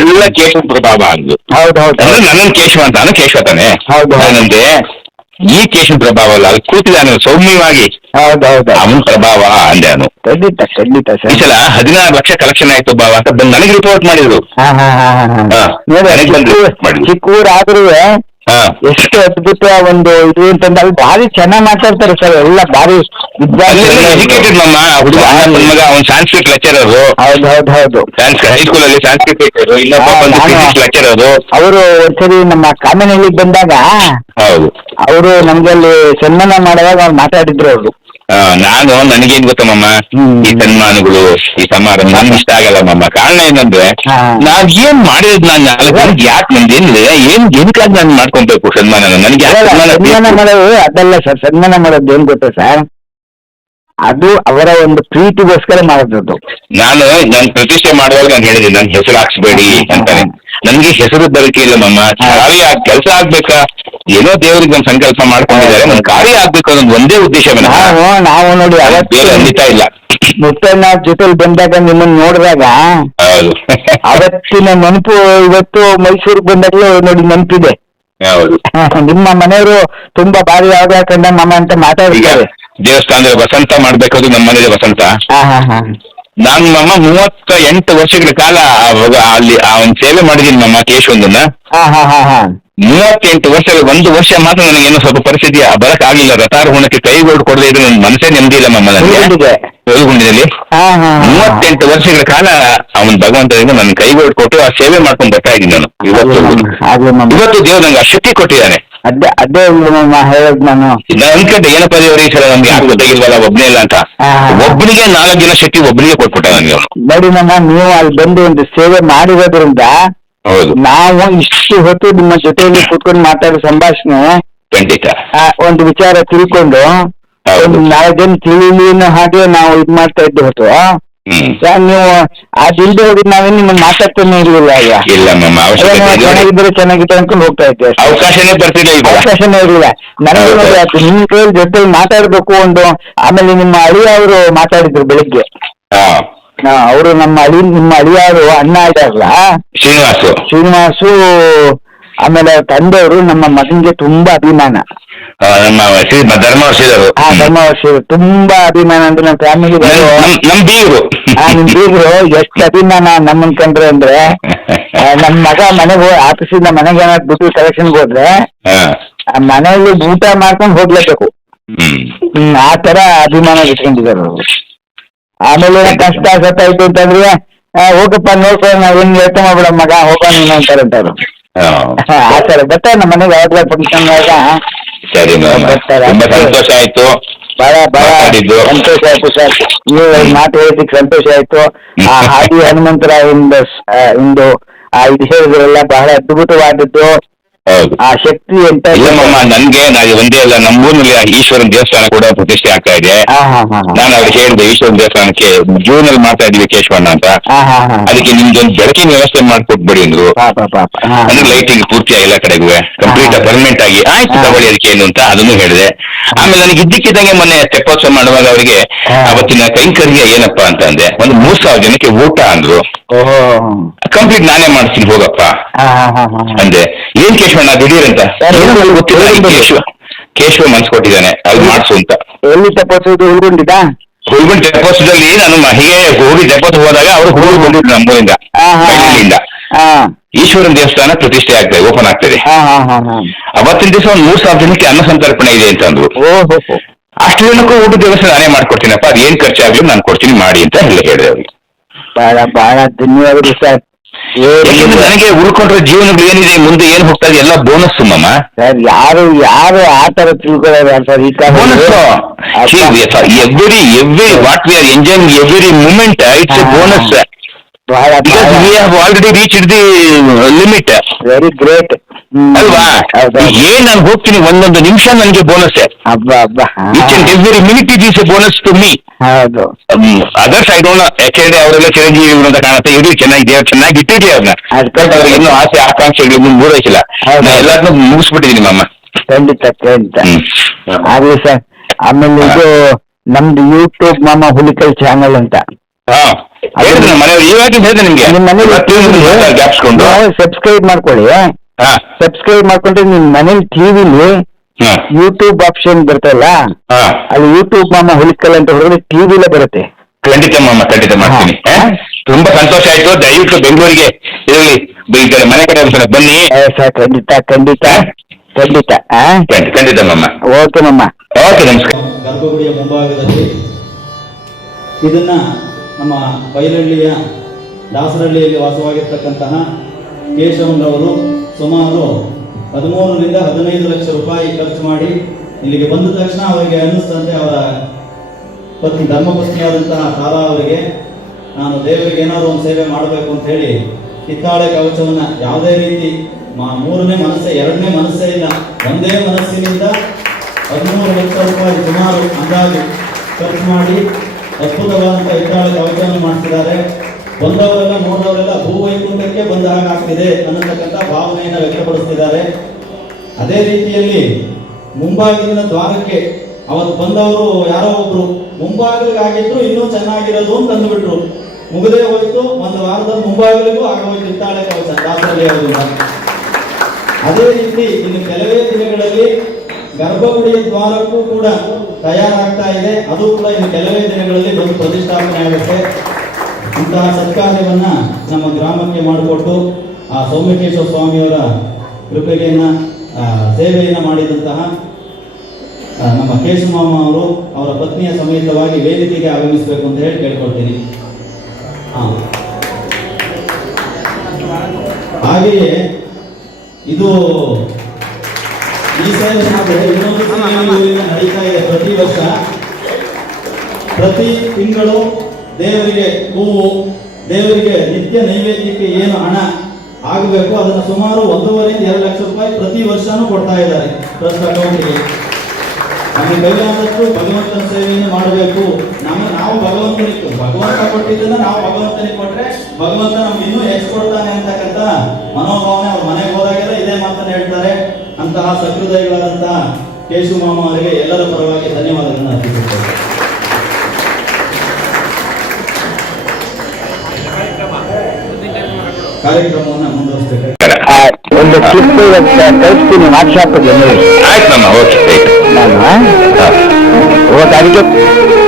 ಎಲ್ಲ ಕೇಶವ ಪ್ರಭಾವ ಅಂದ್ರು. ಹೌದೌದು, ಅಂದ್ರೆ ನನ್ನನ್ನು ಕೇಶವ ಅಂತ, ನಾನು ಕೇಶವ ತಾನೆ. ನಾನಂತೆ ಈ ಕೇಶವ ಪ್ರಭಾವ ಅಲ್ಲ, ಅಲ್ಲಿ ಕೂತಿದ್ದಾನೆ ಸೌಮ್ಯವಾಗಿ, ಹೌದೌದು ಅವನ ಪ್ರಭಾವ ಅಂದೆ ನಾನು. ಖಂಡಿತ ಖಂಡಿತ ಸರ್. ಈ ಸಲ 16 ಲಕ್ಷ ಕಲೆಕ್ಷನ್ ಆಯ್ತು ಬಾವ ಅಂತ ಬಂದು ನನಗೆ ರಿಪೋರ್ಟ್ ಮಾಡಿದ್ರು. ಚಿಕ್ಕ ಊರಾದ್ರೂ ಎಷ್ಟು ಅದ್ಭುತ ಒಂದು ಇದು ಅಂತಂದ್ರೆ ಅಲ್ಲಿ ಭಾರಿ ಚೆನ್ನಾಗಿ ಮಾತಾಡ್ತಾರೆ ಸರ್. ಎಲ್ಲ ಭಾರಿ ಎಜುಕೇಟೆಡ್ ಮಮ್ಮ ಹುಡುಗ. ಮಗ ಅವನ್ ಸಾಂಸ್ಕ್ರಿಟ್ ಲೆಕ್ಚರರ್. ಹೌದು ಹೈಸ್ಕೂಲ್ ಅಲ್ಲಿ ಸಾಂಸ್ಕ್ರಿಟ್ ಲೆಕ್ಚರ್, ಇನ್ನೊಬ್ಬ ಫಿಸಿಕ್ಸ್ ಲೆಕ್ಚರರ್. ಅವರು ಒಂದ್ಸರಿ ನಮ್ಮ ಕಾಮನಹಳ್ಳಿಗೆ ಬಂದಾಗ ಹೌದು ಅವರು ನಮ್ಗೆ ಅಲ್ಲಿ ಸನ್ಮಾನ ಮಾಡುವಾಗ ಅವ್ರು ಮಾತಾಡಿದ್ರು ಅವರು. ನನಗೇನ್ ಗೊತ್ತಮ್ಮ, ಈ ಸನ್ಮಾನಗಳು ಈ ಸಮಾರಂಭ ನನ್ಗೆ ಇಷ್ಟ ಆಗಲ್ಲ ಮಮ್ಮ. ಕಾರಣ ಏನಂದ್ರೆ ನಾವ್ ಏನ್ ಮಾಡಿರೋದು, ನಾನು 4 ಜನಕ್ಕೆ ಯಾಕೆ ನಂದೇನಿದೆ ಏನಕ್ಕಾಗಿ ನಾನು ಮಾಡ್ಕೊಬೇಕು ಸನ್ಮಾನ? ನನಗೆ ಸನ್ಮಾನ ಮಾಡೋದು ಅದಲ್ಲ ಸರ್. ಸನ್ಮಾನ ಮಾಡೋದು ಏನ್ ಗೊತ್ತಾ ಸರ್, ಅದು ಅವರ ಒಂದು ಪ್ರೀತಿಗೋಸ್ಕರ ಮಾಡೋದು. ನಾನು ಪ್ರತಿಷ್ಠೆ ಮಾಡುವಾಗ ನಾನು ಹೇಳಿದೆ, ನನ್ ಹೆಸರು ಹಾಕ್ಸ್ಬೇಡಿ ಅಂತಾನೆ. ನನ್ಗೆ ಹೆಸರು ಬರಕೆ ಇಲ್ಲ ಮಮ್ಮ. ಕೆಲಸ ಆಗ್ಬೇಕಾ, ಏನೋ ದೇವ್ರಿಗೆ ಒಂದು ಸಂಕಲ್ಪ ಮಾಡ್ಕೊಂಡಿದ್ದಾರೆ, ನನ್ ಕಾರ್ಯ ಆಗ್ಬೇಕು ಅನ್ನೋದು ಒಂದೇ ಉದ್ದೇಶ. ನಾವು ನೋಡಿ ಬೇರೆ ಖಂಡಿತ ಇಲ್ಲ. ಮುತ್ತಣ್ಣ ಜೊತೆಲಿ ಬಂದಾಗ ನಿಮ್ಮನ್ನ ನೋಡಿದಾಗ ಹೌದು ಅವತ್ತಿನ ನೆನಪು ಇವತ್ತು ಮೈಸೂರಿಗೆ ಬಂದಾಗಲೂ ನೋಡಿ ನೆನಪಿದೆ. ಹೌದು. ನಿಮ್ಮ ಮನೆಯವರು ತುಂಬಾ ಬಾರಿ ಯಾವಾಗ ಕಂಡ ಮಾಮ ಅಂತ ಈಗ ಮಾತಾಡ್ತಾರೆ. ದೇವಸ್ಥಾನದಲ್ಲಿ ವಸಂತ ಮಾಡ್ಬೇಕಾದ್ರು ನಮ್ಮ ಮನೇಲಿ ವಸಂತ. ಹಾ ಹಾ ಹಾ ನಾನು ಮಮ್ಮ 38 ವರ್ಷಗಳ ಕಾಲ ಅಲ್ಲಿ ಒಂದು ಸೇವೆ ಮಾಡಿದ್ದೀನಿ ಮಮ್ಮ ಕೇಶವೊಂದನ್ನ. ಹಾ ಹಾ ಹಾ ಹಾ 38 ವರ್ಷ, 1 ವರ್ಷ ಮಾತ್ರ ನನಗೆ ಏನೋ ಸ್ವಲ್ಪ ಪರಿಸ್ಥಿತಿ ಬರಕ್ ಆಗ್ಲಿಲ್ಲ. ರಥಾರೋಹಣಕ್ಕೆ ಕೈಗೋಡು ಕೊಡದೇ ಇದ್ರೆ ನನ್ನ ಮನಸ್ಸೇ ನೆಮ್ಮದಿ ಇಲ್ಲ ಮಮ್ಮ ನನಗೆ. ಒಳಗುಂಡಿನಲ್ಲಿ ಹಾ ಹಾ 38 ವರ್ಷಗಳ ಕಾಲ ಅವನ್ ಭಗವಂತನಿಂದ ನನ್ನ ಕೈಗೋಡು ಕೊಟ್ಟು ಆ ಸೇವೆ ಮಾಡ್ಕೊಂಡು ಬರ್ತಾ ಇದ್ದೀನಿ ನಾನು ಇವತ್ತು ದೇವ್ರು ನಂಗೆ ಆ ಶಕ್ತಿ ಕೊಟ್ಟಿದ್ದಾನೆ. ಅದೇ ಹೇಳದ್ ನಾನು ಅನ್ಕೊಂಡೆ ಏನಪ್ಪ ದೇವ್ರ ಈ ಸಲ ನಮ್ಗೆ ಯಾರು ಗೊತ್ತಾಗಿಲ್ವಲ್ಲ ಒಬ್ಬನೇ ಇಲ್ಲ ಅಂತ. ಒಬ್ಬನಿಗೆ 4 ದಿನ ಶಕ್ತಿ ಒಬ್ಬನಿಗೆ ಕೊಟ್ಬಿಟ್ಟ ನನಗೆ. ನೋಡಿ ನಮ್ಮ ನೀವು ಅಲ್ಲಿ ಬಂದು ಒಂದು ಸೇವೆ ಮಾಡಿರೋದ್ರಿಂದ ಹೌದು, ನಾವು ಇಷ್ಟು ಹೊತ್ತು ನಿಮ್ಮ ಜೊತೆಯಲ್ಲಿ ಕೂತ್ಕೊಂಡು ಮಾತಾಡೋ ಸಂಭಾಷಣೆ ಖಂಡಿತ ಒಂದು ವಿಚಾರ ತಿಳ್ಕೊಂಡು ಒಂದು 4 ಜನ ತಿಳಿಲಿನ ಹಾಗೆ ನಾವು ಇದ್ ಮಾಡ್ತಾ ಇದ್ದು ಹೊತ್ತು ನೀವು ಅದಿಲ್ದೆ ಹೋಗಿ ನಾವೇನು ನಿಮ್ಮನ್ನ ಮಾತಾಡ್ತಾನೆ ಇರ್ಲಿಲ್ಲ ಈಗ. ಇಲ್ಲ ಮಮ್ಮ, ಚೆನ್ನಾಗಿದ್ರೆ ಚೆನ್ನಾಗಿದೆ ಅನ್ಕೊಂಡು ಹೋಗ್ತಾ ಇದ್ದೆ. ಅವಕಾಶನೇ ಬರ್ತಿಲ್ಲ ಈಗ. ಅವಕಾಶನೇ ಇರಲಿಲ್ಲ ನನಗೆ. ನೋಡಿ ಅದು ನಿಮ್ ಕೈ ಜೊತೆ ಮಾತಾಡ್ಬೇಕು ಒಂದು. ಆಮೇಲೆ ನಿಮ್ಮ ಅಳಿಯ ಅವರು ಮಾತಾಡಿದ್ರು ಬೆಳಿಗ್ಗೆ. ಅವರು ನಿಮ್ಮ ಅಳಿಯವರು ಅಣ್ಣ ಇದಾರಲ್ಲ ಶ್ರೀನಿವಾಸು, ಆಮೇಲೆ ತಂದೆಯವರು ನಮ್ಮ ಮಗನಿಗೆ ತುಂಬಾ ಅಭಿಮಾನ. ನಮ್ಮ ಧರ್ಮವರ್ಷಿದರು ತುಂಬಾ ಅಭಿಮಾನ ಅಂದ್ರೆ ನಮ್ಮ ಫ್ಯಾಮಿಲಿ ನಮ್ ಬೀಗರು ನಿಮ್ ಬೀಗರು ಎಷ್ಟು ಅಭಿಮಾನ ನಮ್ಮನ್ ಕಂಡ್ರೆ ಅಂದ್ರೆ ನಮ್ ಮಗ ಮನೆಗೆ ಆಫೀಸಿಂದ ಮನೆಗೆ ಏನಾದ್ರು ದುಡ್ಡು ಕಲೆಕ್ಷನ್ಗೆ ಹೋದ್ರೆ ಮನೆಯಲ್ಲಿ ಊಟ ಮಾಡ್ಕೊಂಡು ಹೋಗ್ಲೇಬೇಕು. ಆ ತರ ಅಭಿಮಾನ ಇಟ್ಕೊಂಡಿದ್ದಾರೆ ಅವರು. ಆಮೇಲೆ ಕಷ್ಟ ಸತ್ತಾಯ್ತು ಅಂತಂದ್ರೆ ಹೋಗಪ್ಪ ನೋಡ್ಕೊಂಡು ನಾವ್ ಏನ್ ಯೋಚನೆ ಮಾಡ್ಬಿಡ ಮಗ ಹೋಗೋಣ ನೀನು ಅಂತಾರಂತಾರು. ಆ ತರ ಬರ್ತಾರೆ ನಮ್ಮ ಮನೆಗೆ ಯಾವಾಗ್ಲೂ ಫಂಕ್ಷನ್ ಸಂತೋಷ ಆಯ್ತು. ಬಹಳ ಸಂತೋಷ ಆಯ್ತು ಸರ್. ನೀವು ಮಾತು ಹೇಳೋದಕ್ಕೆ ಸಂತೋಷ ಆಯ್ತು. ಆ ಹಾದಿ ಹನುಮಂತರಾವ್ ಇಂದು ಇದು ಹೇಳಿದ್ರೆಲ್ಲ ಬಹಳ ಅದ್ಭುತವಾದದ್ದು. ಆ ಶಕ್ತಿ ಅಂತ ನನ್ಗೆ ಒಂದೇ ಅಲ್ಲ, ನಮ್ಮೂರಿನಲ್ಲಿ ಈಶ್ವರನ ದೇವಸ್ಥಾನ ಕೂಡ ಪ್ರತಿಷ್ಠೆ ಆಗ್ತಾ ಇದೆ. ನಾನು ಅವ್ರಿಗೆ ಹೇಳಿದೆ ಈಶ್ವರನ ದೇವಸ್ಥಾನಕ್ಕೆ ಜೂನಲ್ಲಿ ಮಾಡ್ತಾ ಇದೀವಿ ಕೇಶವಣ್ಣ ಅಂತ. ಅದಕ್ಕೆ ನಿಮ್ದೊಂದು ಬೆಳಕಿನ ವ್ಯವಸ್ಥೆ ಮಾಡ್ಕೊಟ್ಬಿಡಿ ಅಂದ್ರು. ಅಂದ್ರೆ ಲೈಟಿಂಗ್ ಪೂರ್ತಿ ಎಲ್ಲ ಕಡೆಗೂ ಕಂಪ್ಲೀಟ್ ಪರ್ಮನೆಂಟ್ ಆಗಿ ಆಯ್ತು ತಗೊಳ್ಳಿ ಅದಕ್ಕೆ ಏನು ಅಂತ ಅದನ್ನು ಹೇಳಿದೆ. ಆಮೇಲೆ ನನಗೆ ಇದ್ದಕ್ಕಿದ್ದಂಗೆ ಮೊನ್ನೆ ತೆಪ್ಪೋತ್ಸವ ಮಾಡುವಾಗ ಅವರಿಗೆ ಅವತ್ತಿನ ಕೈಂಕರ್ಯ ಏನಪ್ಪಾ ಅಂತ ಅಂದೆ. ಒಂದು 3000 ಜನಕ್ಕೆ ಊಟ ಅಂದ್ರು. ಕಂಪ್ಲೀಟ್ ನಾನೇ ಮಾಡ್ತೀನಿ ಹೋಗಪ್ಪ ಅಂದೆ. ಏನ್ ಕೇಶವಣ್ಣ ದಿಢೀರ್ ಅಂತ ಗೊತ್ತಿಲ್ಲ. ಕೇಶವ ಮನ್ಸ್ ಕೊಟ್ಟಿದ್ದಾನೆ ಅದು ಮಾಡ್ಸು ಅಂತ. ಎಲ್ಲಿ ತಪ್ಪೋದು ಉಳ್ಕೊಂಡಿದ್ದ ಹುಲ್ಗುಂಡ್ ತೆಪ್ಪೋತ್ಸವದಲ್ಲಿ ನಾನು ಹೀಗೆ ಹೋಗಿ ತೆಪ್ಪೋತ್ ಹೋದಾಗ ಅವರು ಹುಡುಗರು ಬಂದಿದ್ರು ನಮ್ಮೂರಿಂದ ಬೆಳ್ಳಿಯಿಂದ. ಈಶ್ವರನ ದೇವಸ್ಥಾನ ಪ್ರತಿಷ್ಠೆ ಆಗ್ತದೆ, ಓಪನ್ ಆಗ್ತದೆ. ಅವತ್ತಿನ ದಿವಸ ಒಂದು 3000 ಜನಕ್ಕೆ ಅನ್ನ ಸಂತರ್ಪಣೆ ಇದೆ ಅಂತ ಅಂದ್ರು. ಅಷ್ಟು ಜನಕ್ಕೂ ಊಟದ ವ್ಯವಸ್ಥೆ ನಾನೇ ಮಾಡ್ಕೊಡ್ತೀನಪ್ಪ, ಅದು ಏನ್ ಖರ್ಚಾಗ್ಲಿ ನಾನು ಕೊಡ್ತೀನಿ ಮಾಡಿ ಅಂತ ಹೇಳಿದೆ ಅವ್ರಿಗೆ. ಬಹಳ ಧನ್ಯವಾದಗಳು ಸರ್. ನನಗೆ ಉಳ್ಕೊಂಡ್ರೆ ಜೀವನಗಳು ಏನಿದೆ ಮುಂದೆ ಏನ್ ಹೋಗ್ತಾ ಇದೆ ಎಲ್ಲ ಬೋನಸ್ ಮಮ್ಮ. ಸರ್ ಯಾರು ಆ ತರ ತಿಳ್ಕೊಳ್ಳೋದು ಸರ್. ಈ bonus every what we are enjoying every moment it's a bonus. Because we have already reached the limit. Very great. ಅಲ್ವಾ? ಏನ್ ನಾನು ಹೋಗ್ತೀನಿ ಒಂದೊಂದು ನಿಮಿಷ ನನಗೆ bonus. Each and every minute it is a bonus to me. ಹೌದು. Others I don't know. ಯಾಕೆಂದ್ರೆ ಅವರೆಲ್ಲ ಚಿರಂಜೀವಿ ಅಂತ ಕಾಣುತ್ತೆ. ಇರ್ಲಿ ಚೆನ್ನಾಗಿ ಇಟ್ಟಿದ್ರಿ ಅವ್ರನ್ನ. ಅವ್ರಿಗೆ ಇನ್ನೂ ಆಸೆ ಆಕಾಂಕ್ಷೆಗಳು ಪೂರೈಸಿಲ್ಲ. ನಾ ಎಲ್ಲಾದ್ನೂ ಮುಗಿಸ್ಬಿಟ್ಟಿದೀನಿ ಮಾಮ. ಖಂಡಿತ ಆಗ್ಲಿ ಸರ್. ಆಮೇಲೆ ಇದು ನಮ್ದು ಯೂಟ್ಯೂಬ್ ಮಾಮ ಹುಲಿಕಲ್ ಚಾನಲ್ ಅಂತ. ಸಬ್ಸ್ಕ್ರೈಬ್ ಮಾಡ್ಕೊಳ್ಳಿ. ಸಬ್ಸ್ಕ್ರೈಬ್ ಮಾಡ್ಕೊಂಡ್ರೆ ನಿಮ್ ಮನೇಲಿ ಟಿವಿಲಿ ಯೂಟ್ಯೂಬ್ ಆಪ್ಷನ್ ಬರ್ತಲ್ಲ, ಅಲ್ಲಿ ಯೂಟ್ಯೂಬ್ ಮಾಮ ಹುಲಿಕಲ್ ಅಂತ ಹೊರಗಡೆ ಟಿವಿಲೇ ಬರುತ್ತೆ. ಖಂಡಿತ ಮಾಮ, ಖಂಡಿತ ಮಾಡ್ತೀನಿ. ತುಂಬಾ ಸಂತೋಷ ಆಯ್ತು. ದಯವಿಟ್ಟು ಬೆಂಗಳೂರಿಗೆ ಇರಲಿ, ಮನೆ ಕಡೆ ಬನ್ನಿ ಸರ್. ಖಂಡಿತ ಖಂಡಿತ ಖಂಡಿತ ಖಂಡಿತ ಮಾಮ. ಓಕೆ ಮಾಮ. ಓಕೆ, ನಮಸ್ಕಾರ. ಗರ್ಭಗುಡಿಯ ಮುಂಭಾಗದಲ್ಲಿ ಇದನ್ನ ನಮ್ಮ ಬೈಲಹಳ್ಳಿಯ ದಾಸರಹಳ್ಳಿಯಲ್ಲಿ ವಾಸವಾಗಿರ್ತಕ್ಕಂತಹ ಕೇಶವನರವರು ಸುಮಾರು 13ರಿಂದ 15 ಲಕ್ಷ ರೂಪಾಯಿ ಖರ್ಚು ಮಾಡಿ ಇಲ್ಲಿಗೆ ಬಂದ ತಕ್ಷಣ ಅವರಿಗೆ ಅನ್ನಿಸ್ತಂತೆ ಅವರ ಧರ್ಮಪತ್ನಿಯಾದಂತಹ ತಾರಾ ಅವರಿಗೆ ನಾನು ದೇವರಿಗೆ ಏನಾದರೂ ಒಂದು ಸೇವೆ ಮಾಡಬೇಕು ಅಂತ ಹೇಳಿ ಹಿತ್ತಾಳೆ ಕವಚವನ್ನ ಯಾವುದೇ ರೀತಿ ಮೂರನೇ ಮನಸ್ಸೇ, ಎರಡನೇ ಮನಸ್ಸೇ ಇಲ್ಲ, ಒಂದೇ ಮನಸ್ಸಿನಿಂದ 13 ಲಕ್ಷ ರೂಪಾಯಿ ಸುಮಾರು ಅಂದಾಜು ಖರ್ಚು ಮಾಡಿ ಅದ್ಭುತವಾದಂಥ ಹಿತ್ತಾಳೆ ಕವಚವನ್ನು ಮಾಡಿಸಿದ್ದಾರೆ. ಬಂದವರೆಲ್ಲ ನೋಡೋರೆಲ್ಲ ಭೂವೈಕುಂಠಕ್ಕೆ ಬಂದ ಹಾಗಾಗ್ತಿದೆ ಅನ್ನತಕ್ಕಂಥ ಭಾವನೆಯನ್ನು ವ್ಯಕ್ತಪಡಿಸ್ತಿದ್ದಾರೆ. ಅದೇ ರೀತಿಯಲ್ಲಿ ಮುಂಭಾಗಿಲಿನ ದ್ವಾರಕ್ಕೆ ಅವತ್ತು ಬಂದವರು ಯಾರೋ ಒಬ್ರು ಮುಂಭಾಗಿಲಿಗಾಗಿದ್ರು ಇನ್ನೂ ಚೆನ್ನಾಗಿರೋದು ಅಂತ ಅಂದುಬಿಟ್ರು. ಮುಗದೇ ಹೋಯ್ತು, ಒಂದು ವಾರದ ಮುಂಭಾಗಿಲಿಗೂ ಆಗೋಯ್ತು ಹಿತ್ತಾಳೆ ಕವಚ ದಾಸರಲ್ಲಿ. ಅದೇ ರೀತಿ ಇನ್ನು ಕೆಲವೇ ದಿನಗಳಲ್ಲಿ ಗರ್ಭಗುಡಿಯ ದ್ವಾರಕ್ಕೂ ಕೂಡ ತಯಾರಾಗ್ತಾ ಇದೆ. ಅದು ಕೂಡ ಇನ್ನು ಕೆಲವೇ ದಿನಗಳಲ್ಲಿ ಬಂದು ಪ್ರತಿಷ್ಠಾಪನೆ ಆಗುತ್ತೆ. ಇಂತಹ ಸತ್ಕಾರ್ಯವನ್ನ ನಮ್ಮ ಗ್ರಾಮಕ್ಕೆ ಮಾಡಿಕೊಟ್ಟು ಆ ಸೌಮ್ಯಕೇಶ್ವರ ಸ್ವಾಮಿಯವರ ಕೃಪೆಗೆಯನ್ನ ಸೇವೆಯನ್ನ ಮಾಡಿದಂತಹ ನಮ್ಮ ಕೇಶುಮಾಮ ಅವರು ಅವರ ಪತ್ನಿಯ ಸಮೇತವಾಗಿ ವೇದಿಕೆಗೆ ಆಗಮಿಸಬೇಕು ಅಂತ ಹೇಳಿ ಕೇಳ್ಕೊಳ್ತೀನಿ. ಹಾಗೆಯೇ ಇದು ಈ ಸೇವೆ ಇನ್ನೊಂದು ನಡೀತಾ ಇದೆ. ಪ್ರತಿ ವರ್ಷ ಪ್ರತಿ ತಿಂಗಳು ದೇವರಿಗೆ ಹೂವು, ದೇವರಿಗೆ ನಿತ್ಯ ನೈವೇದ್ಯಕ್ಕೆ ಏನು ಹಣ ಆಗಬೇಕು ಅದನ್ನು ಸುಮಾರು 1.5 2 ಲಕ್ಷ ರೂಪಾಯಿ ಪ್ರತಿ ವರ್ಷನೂ ಕೊಡ್ತಾ ಇದ್ದಾರೆ ಟ್ರಸ್ಟ್ ಅಕೌಂಟ್ಗೆ. ನಮಗೆ ಕೈಲಾದಷ್ಟು ಭಗವಂತನ ಸೇವೆಯನ್ನು ಮಾಡಬೇಕು. ನಾವು ಭಗವಂತ ಕೊಟ್ಟಿದ್ದನ್ನ ನಾವು ಭಗವಂತನಿಗೆ ಕೊಟ್ರೆ ಭಗವಂತ ನಮ್ಗೆ ಇನ್ನೂ ಹೆಚ್ಚು ಕೊಡ್ತಾನೆ ಅಂತಕ್ಕಂಥ ಮನೋಭಾವನೆ ಅವ್ರ ಮನೆಗೆ ಹೋದಾಗೆಲ್ಲ ಇದೇ ಮಾತನ್ನು ಹೇಳ್ತಾರೆ. ಅಂತಹ ಸಹೃದಯಗಳಾದಂತಹ ಕೇಶುಮಾಮ ಅವರಿಗೆ ಎಲ್ಲರ ಪರವಾಗಿ ಧನ್ಯವಾದಗಳನ್ನು ಅರ್ಪಿಸುತ್ತೇವೆ. ಕಾರ್ಯಕ್ರಮವನ್ನು ಮುಂದುವರಿಸಬೇಕು. ಒಂದು ಕ್ಲಿಪ್ ಕಳಿಸ್ತೀನಿ ವಾಟ್ಸಾಪ್. ಆಯ್ತು ನಮ್ಮ ಓಕೆ ನಾನು ಅದಕ್ಕೆ